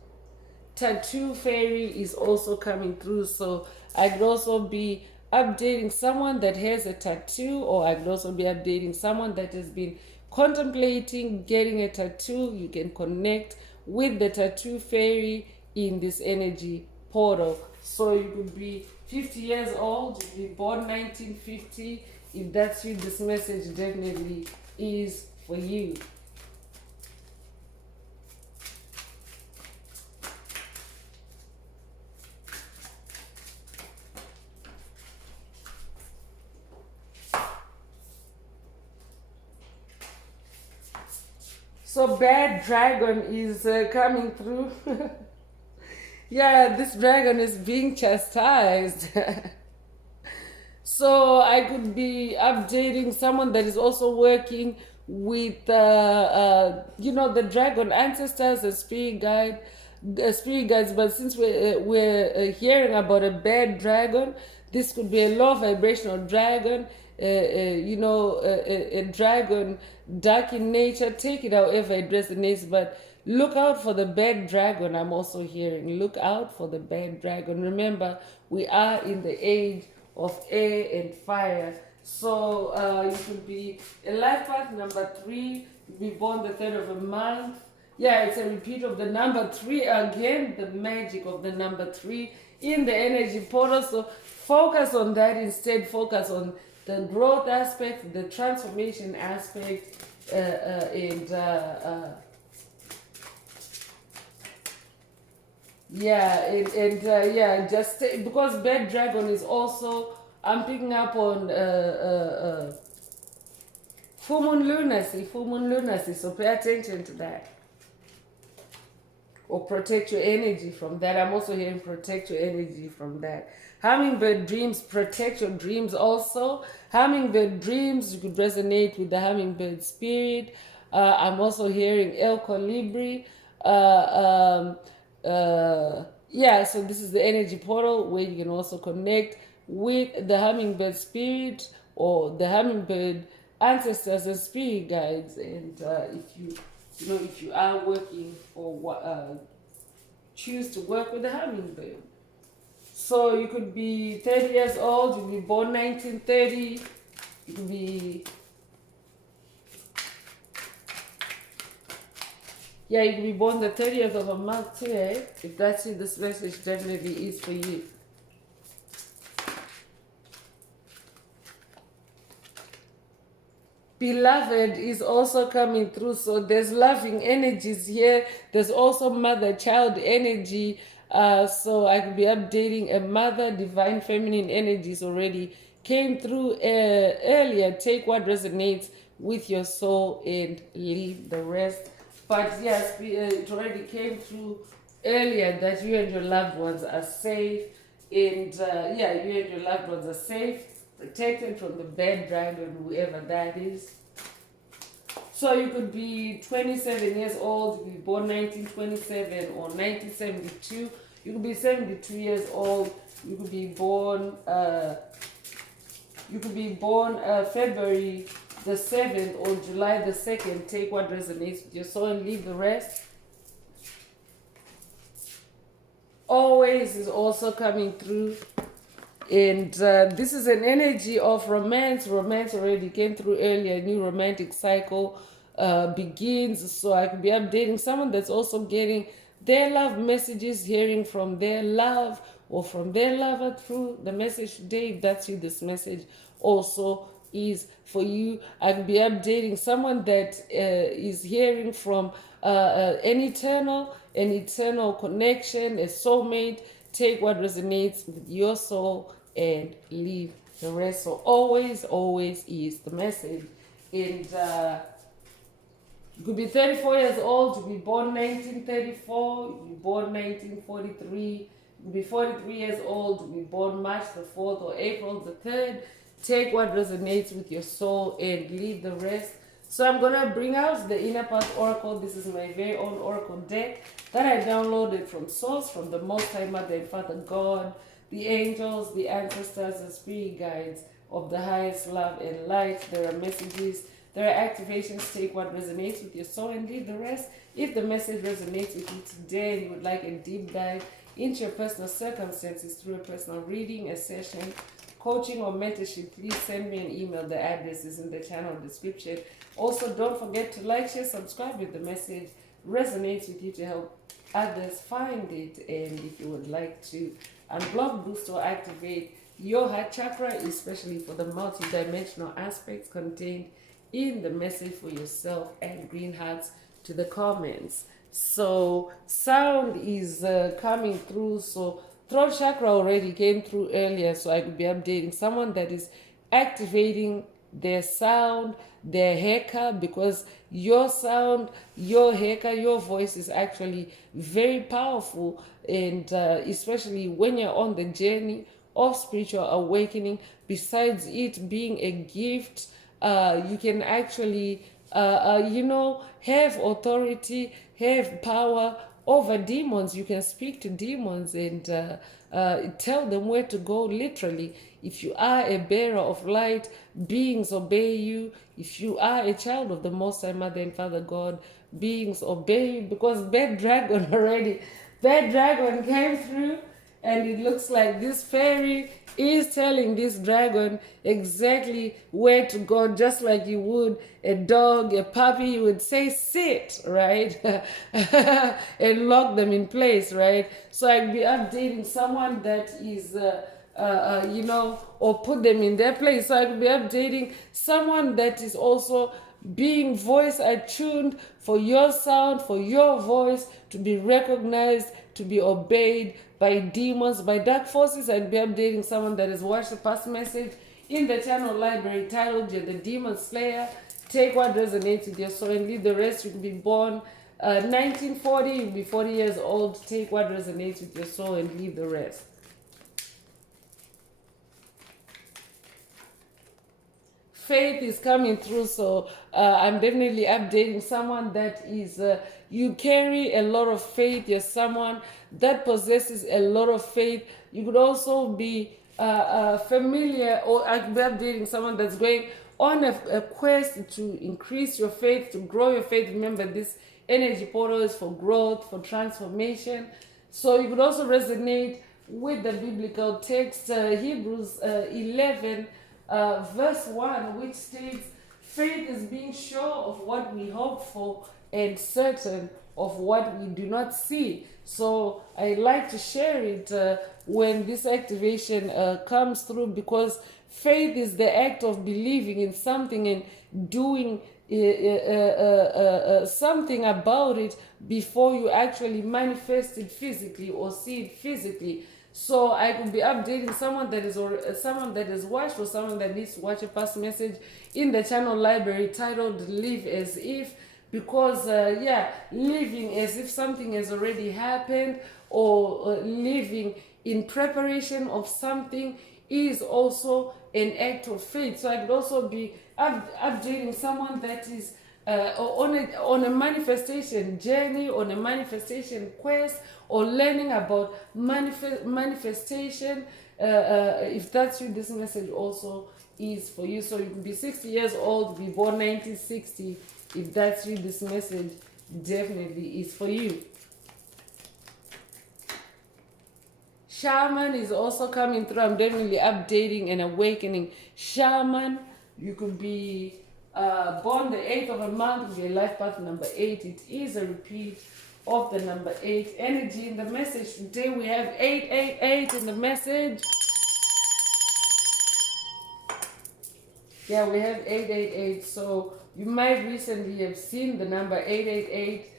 Tattoo fairy is also coming through. So I could also be updating someone that has a tattoo, or I could also be updating someone that has been contemplating getting a tattoo. You can connect with the tattoo fairy in this energy portal. So you could be 50 years old, you could be born 1950. If that's you, this message definitely is for you. So bad dragon is coming through. Yeah, this dragon is being chastised. So I could be updating someone that is also working with the dragon ancestors and spirit guides. But since we're hearing about a bad dragon, this could be a low vibrational dragon, a dragon dark in nature. Take it however it resonates, but look out for the bad dragon. I'm also hearing, look out for the bad dragon. Remember, we are in the age of air and fire. So you could be a life path number 3, be born the 3rd of a month. Yeah, it's a repeat of the number 3 again, the magic of the number 3 in the energy portal. So focus on that instead. Focus on the growth aspect, the transformation aspect, just because bad dragon is also, I'm picking up on full moon lunacy, so pay attention to that, or protect your energy from that. I'm also hearing protect your energy from that. Hummingbird dreams, protect your dreams also. Hummingbird dreams, you could resonate with the hummingbird spirit. I'm also hearing El Colibri. So this is the energy portal where you can also connect with the hummingbird spirit or the hummingbird ancestors and spirit guides. And if you are working for choose to work with the hummingbird. So you could be 30 years old, you could be born 1930, you could be, yeah, you could be born the 30th of a month today. If that's it, this message definitely is for you. Beloved is also coming through, so there's loving energies here. There's also mother-child energy. So I could be updating a mother. Divine feminine energies already came through earlier. Take what resonates with your soul and leave the rest. But yes, it already came through earlier that you and your loved ones are safe. And yeah, you and your loved ones are safe, protected from the bad dragon, whoever that is. So you could be 27 years old, you could be born 1927 or 1972. You could be 72 years old. You could be born. February the 7th or July the 2nd. Take what resonates with your soul and leave the rest. Always is also coming through. And this is an energy of romance. Romance already came through earlier. A new romantic cycle begins. So I could be updating someone that's also getting their love messages, hearing from their love or from their lover through the message today. If that's you, this message also is for you. I could be updating someone that is hearing from an eternal connection, a soulmate. Take what resonates with your soul and leave the rest. So always is the message. And you could be 34 years old, you could be born 1934, you could be born 1943, you could be 43 years old, you could be born March the 4th or April the 3rd. Take what resonates with your soul and leave the rest. So I'm going to bring out the Inner Path Oracle. This is my very own Oracle deck that I downloaded from Source, from the Most High Mother and Father God, the angels, the ancestors, the spirit guides of the highest love and light. There are messages, there are activations. Take what resonates with your soul and leave the rest. If the message resonates with you today and you would like a deep dive into your personal circumstances through a personal reading, a session, coaching or mentorship, please send me an email. The address is in the channel description. Also, don't forget to like, share, subscribe if the message resonates with you to help others find it. And if you would like to unblock, boost, or activate your heart chakra, especially for the multi-dimensional aspects contained in the message for yourself, and green hearts to the comments. So sound is coming through. So throat chakra already came through earlier, so I could be updating someone that is activating their sound, their heka, because your sound, your heka, your voice is actually very powerful. And especially when you're on the journey of spiritual awakening, besides it being a gift, you can actually have authority, have power over demons. You can speak to demons and tell them where to go, literally. If you are a bearer of light, beings obey you. If you are a child of the Most High Mother and Father God, beings obey you, because bad dragon came through, and it looks like this fairy is telling this dragon exactly where to go, just like you would a dog, a puppy. You would say sit, right? And lock them in place, right? So I'd be updating someone that is or put them in their place. So I could be updating someone that is also being voice attuned for your sound, for your voice to be recognized, to be obeyed by demons, by dark forces. I'd be updating someone that has watched the past message in the channel library titled You're the Demon Slayer. Take what resonates with your soul and leave the rest. You could be born 1940, you'll be 40 years old. Take what resonates with your soul and leave the rest. Faith is coming through, so I'm definitely updating someone that is, you carry a lot of faith. You're someone that possesses a lot of faith. You could also be familiar, or I could be updating someone that's going on a quest to increase your faith, to grow your faith. Remember, this energy portal is for growth, for transformation. So you could also resonate with the biblical text, Hebrews 11, verse 1, which states, faith is being sure of what we hope for and certain of what we do not see. So I like to share it when this activation comes through, because faith is the act of believing in something and doing something about it before you actually manifest it physically or see it physically. So I could be updating someone that is, or someone that has watched, or someone that needs to watch a past message in the channel library titled "Live as If," because living as if something has already happened, or living in preparation of something is also an act of faith. So I could also be updating someone that is on a manifestation journey, on a manifestation quest, or learning about manifestation. If that's you, this message also is for you. So you can be 60 years old, be born 1960. If that's you, this message definitely is for you. Shaman is also coming through. I'm definitely updating and awakening. Shaman, you could be born the 8th of a month, could be a life path number 8. It is a repeat of the number 8 energy. In the message today, we have 888 in the message. Yeah, we have 888. So you might recently have seen the number 888.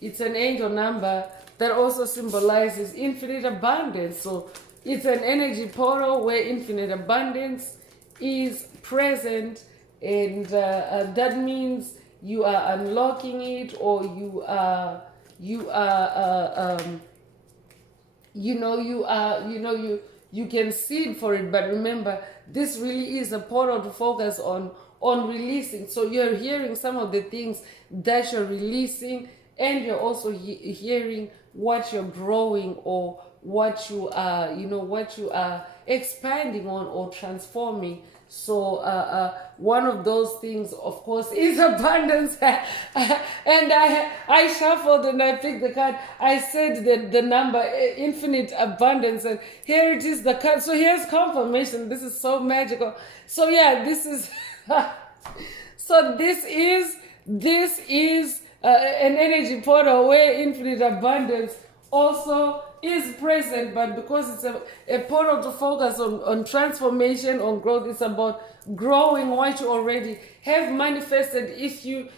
It's an angel number that also symbolizes infinite abundance. So it's an energy portal where infinite abundance is present, and that means you are unlocking it, or you can seed for it. But remember, this really is a portal to focus on releasing. So you're hearing some of the things that you're releasing, and you're also hearing what you're growing, or what you are, what you are expanding on or transforming. So one of those things, of course, is abundance. And I shuffled and I picked the card. I said that the number infinite abundance, and here it is, the card. So here's confirmation. This is so magical. So yeah, this is so this is an energy portal where infinite abundance also is present. But because it's a portal to focus on transformation, on growth, it's about growing what you already have manifested. If you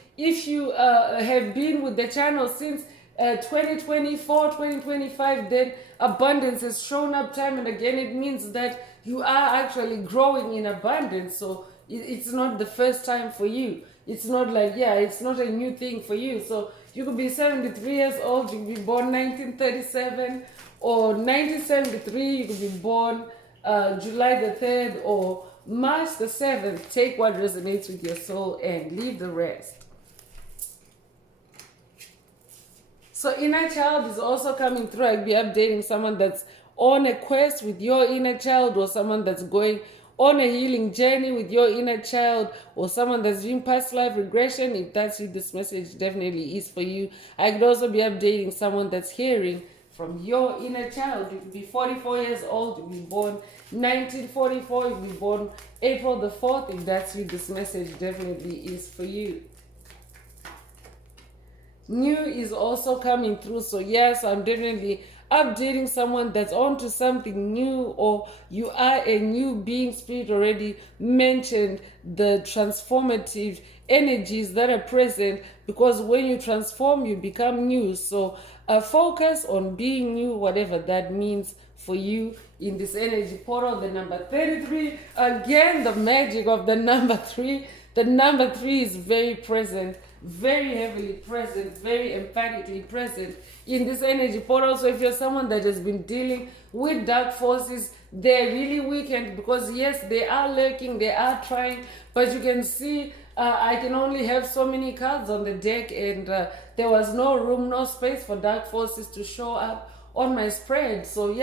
have been with the channel since 2024, 2025, then abundance has shown up time and again. It means that you are actually growing in abundance. So it's not the first time for you. It's not like, it's not a new thing for you. So you could be 73 years old, you could be born 1937 or 1973, you could be born July the 3rd or March the 7th. Take what resonates with your soul and leave the rest. So inner child is also coming through. I'll be updating someone that's on a quest with your inner child, or someone that's going on a healing journey with your inner child, or someone that's doing past life regression. If that's you, this message definitely is for you. I could also be updating someone that's hearing from your inner child. You could be 44 years old, you could be born 1944, you could be born April the 4th. If that's you, this message definitely is for you. New is also coming through. So yes, I'm definitely updating someone that's onto something new, or you are a new being. Spirit already mentioned the transformative energies that are present, because when you transform, you become new. So focus on being new, whatever that means for you in this energy portal. The number 33, again, the magic of the number 3. The number 3 is very present, very heavily present, very emphatically present in this energy portal. So if you're someone that has been dealing with dark forces, they're really weakened, because yes, they are lurking, they are trying, but you can see I can only have so many cards on the deck, and there was no room, no space for dark forces to show up on my spread. So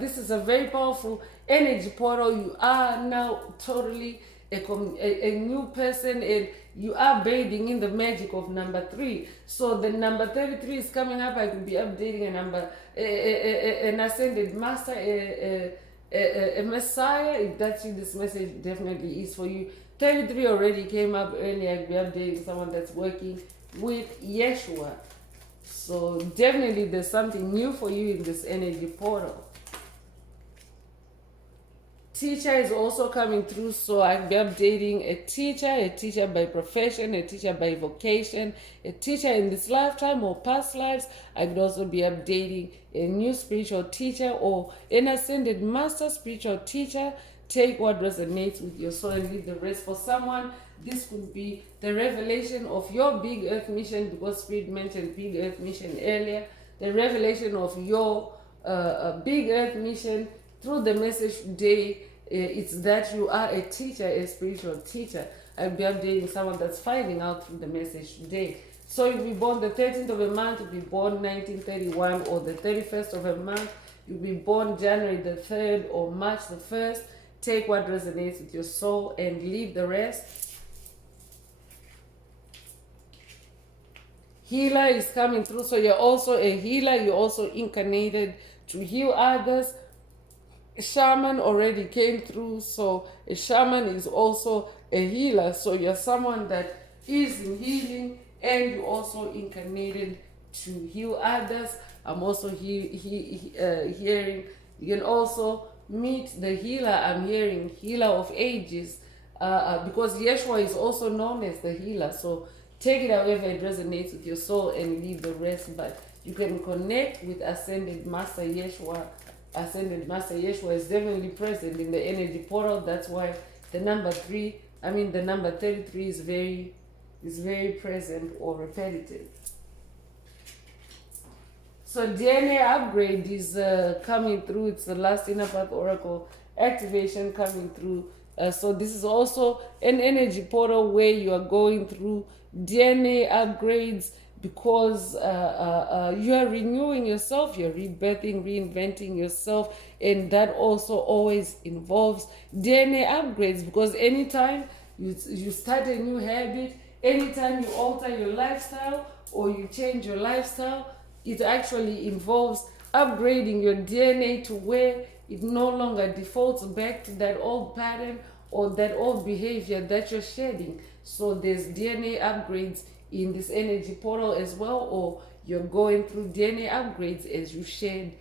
this is a very powerful energy portal. You are now totally a new person, and you are bathing in the magic of number 3. So the number 33 is coming up. I could be updating an ascended master, a messiah. If that's you, this message definitely is for you. 33 already came up earlier. I could be updating someone that's working with Yeshua. So definitely there's something new for you in this energy portal. Teacher is also coming through, so I'll be updating a teacher by profession, a teacher by vocation, a teacher in this lifetime or past lives. I could also be updating a new spiritual teacher or an ascended master spiritual teacher. Take what resonates with your soul and leave the rest. For someone, this could be the revelation of your big earth mission, because Spirit mentioned big earth mission earlier. The revelation of your big earth mission through the message today. It's that you are a teacher, a spiritual teacher. I'll be updating someone that's finding out through the message today. So you'll be born the 13th of a month, you'll be born 1931, or the 31st of a month, you'll be born January the 3rd or March the 1st. Take what resonates with your soul and leave the rest. Healer is coming through. So you're also a healer. You're also incarnated to heal others. Shaman already came through. So a shaman is also a healer. So you're someone that is in healing, and you're also incarnated to heal others. I'm also hearing you can also meet the healer. I'm hearing healer of ages, because Yeshua is also known as the healer. So take it however it resonates with your soul and leave the rest. But you can connect with Ascended Master Yeshua. Ascended Master Yeshua is definitely present in the energy portal. That's why the number 33 is very present or repetitive. So DNA upgrade is coming through. It's the last inner path oracle activation coming through. So this is also an energy portal where you are going through DNA upgrades, because you are renewing yourself, you're rebirthing, reinventing yourself, and that also always involves DNA upgrades, because anytime you start a new habit, anytime you alter your lifestyle or you change your lifestyle, it actually involves upgrading your DNA to where it no longer defaults back to that old pattern or that old behavior that you're shedding. So there's DNA upgrades in this energy portal as well, or you're going through DNA upgrades as you shed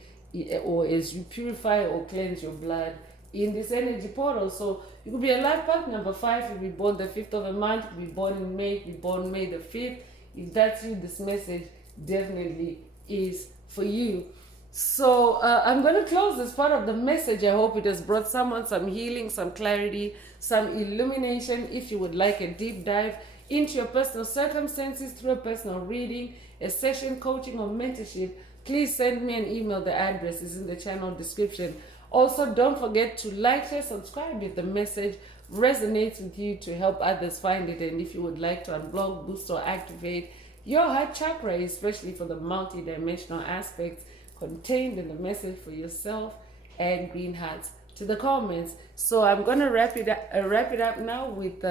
or as you purify or cleanse your blood in this energy portal. So you could be a life path number 5, you'll be born the 5th of a month, you'll be born in May, you'll be born May the 5th. If that's you, this message definitely is for you. So I'm going to close this part of the message. I hope it has brought someone some healing, some clarity, some illumination. If you would like a deep dive into your personal circumstances through a personal reading, a session, coaching, or mentorship, please send me an email. The address is in the channel description. Also, don't forget to like, share, subscribe if the message resonates with you, to help others find it. And if you would like to unblock, boost, or activate your heart chakra, especially for the multi-dimensional aspects contained in the message for yourself, and green hearts to the comments. So I'm going to wrap it up now with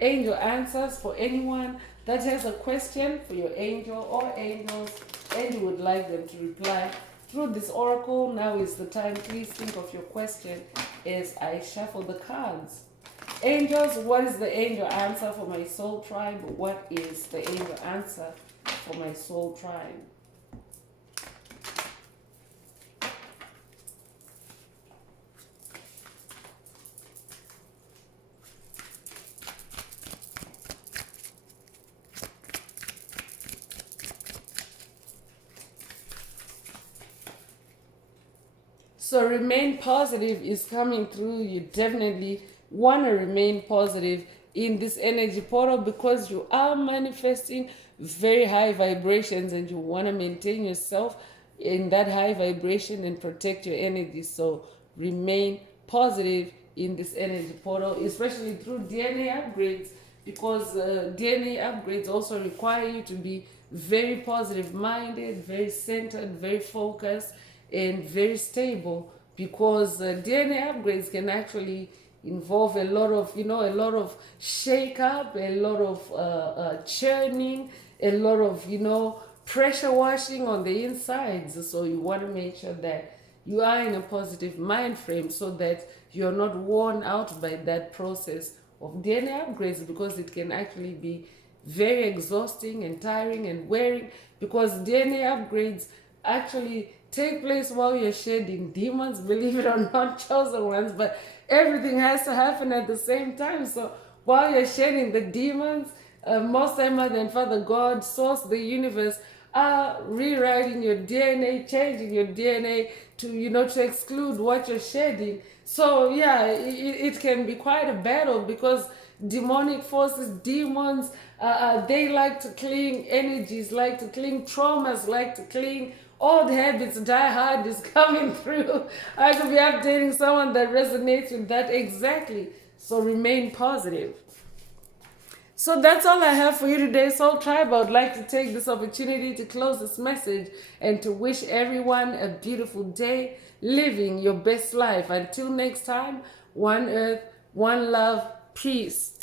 angel answers. For anyone that has a question for your angel or angels and you would like them to reply through this oracle, now is the time. Please think of your question as I shuffle the cards. Angels, what is the angel answer for my soul tribe? What is the angel answer for my soul tribe? So remain positive is coming through. You definitely want to remain positive in this energy portal, because you are manifesting very high vibrations and you want to maintain yourself in that high vibration and protect your energy. So remain positive in this energy portal, especially through DNA upgrades, because DNA upgrades also require you to be very positive minded, very centered, very focused, and very stable, because DNA upgrades can actually involve a lot of, a lot of shake up, a lot of churning, a lot of, pressure washing on the insides. So you want to make sure that you are in a positive mind frame so that you're not worn out by that process of DNA upgrades, because it can actually be very exhausting and tiring and wearing, because DNA upgrades actually take place while you're shedding demons, believe it or not, chosen ones, but everything has to happen at the same time. So while you're shedding the demons, most time Mother and Father God, Source, the universe, are rewriting your DNA, changing your DNA to, to exclude what you're shedding. So yeah, it can be quite a battle, because demonic forces, demons, they like to cling, energies like to cling, traumas like to cling, old habits, die hard is coming through. I could be updating someone that resonates with that exactly. So remain positive. So that's all I have for you today, Soul Tribe. I would like to take this opportunity to close this message and to wish everyone a beautiful day, living your best life. Until next time, one earth, one love, peace.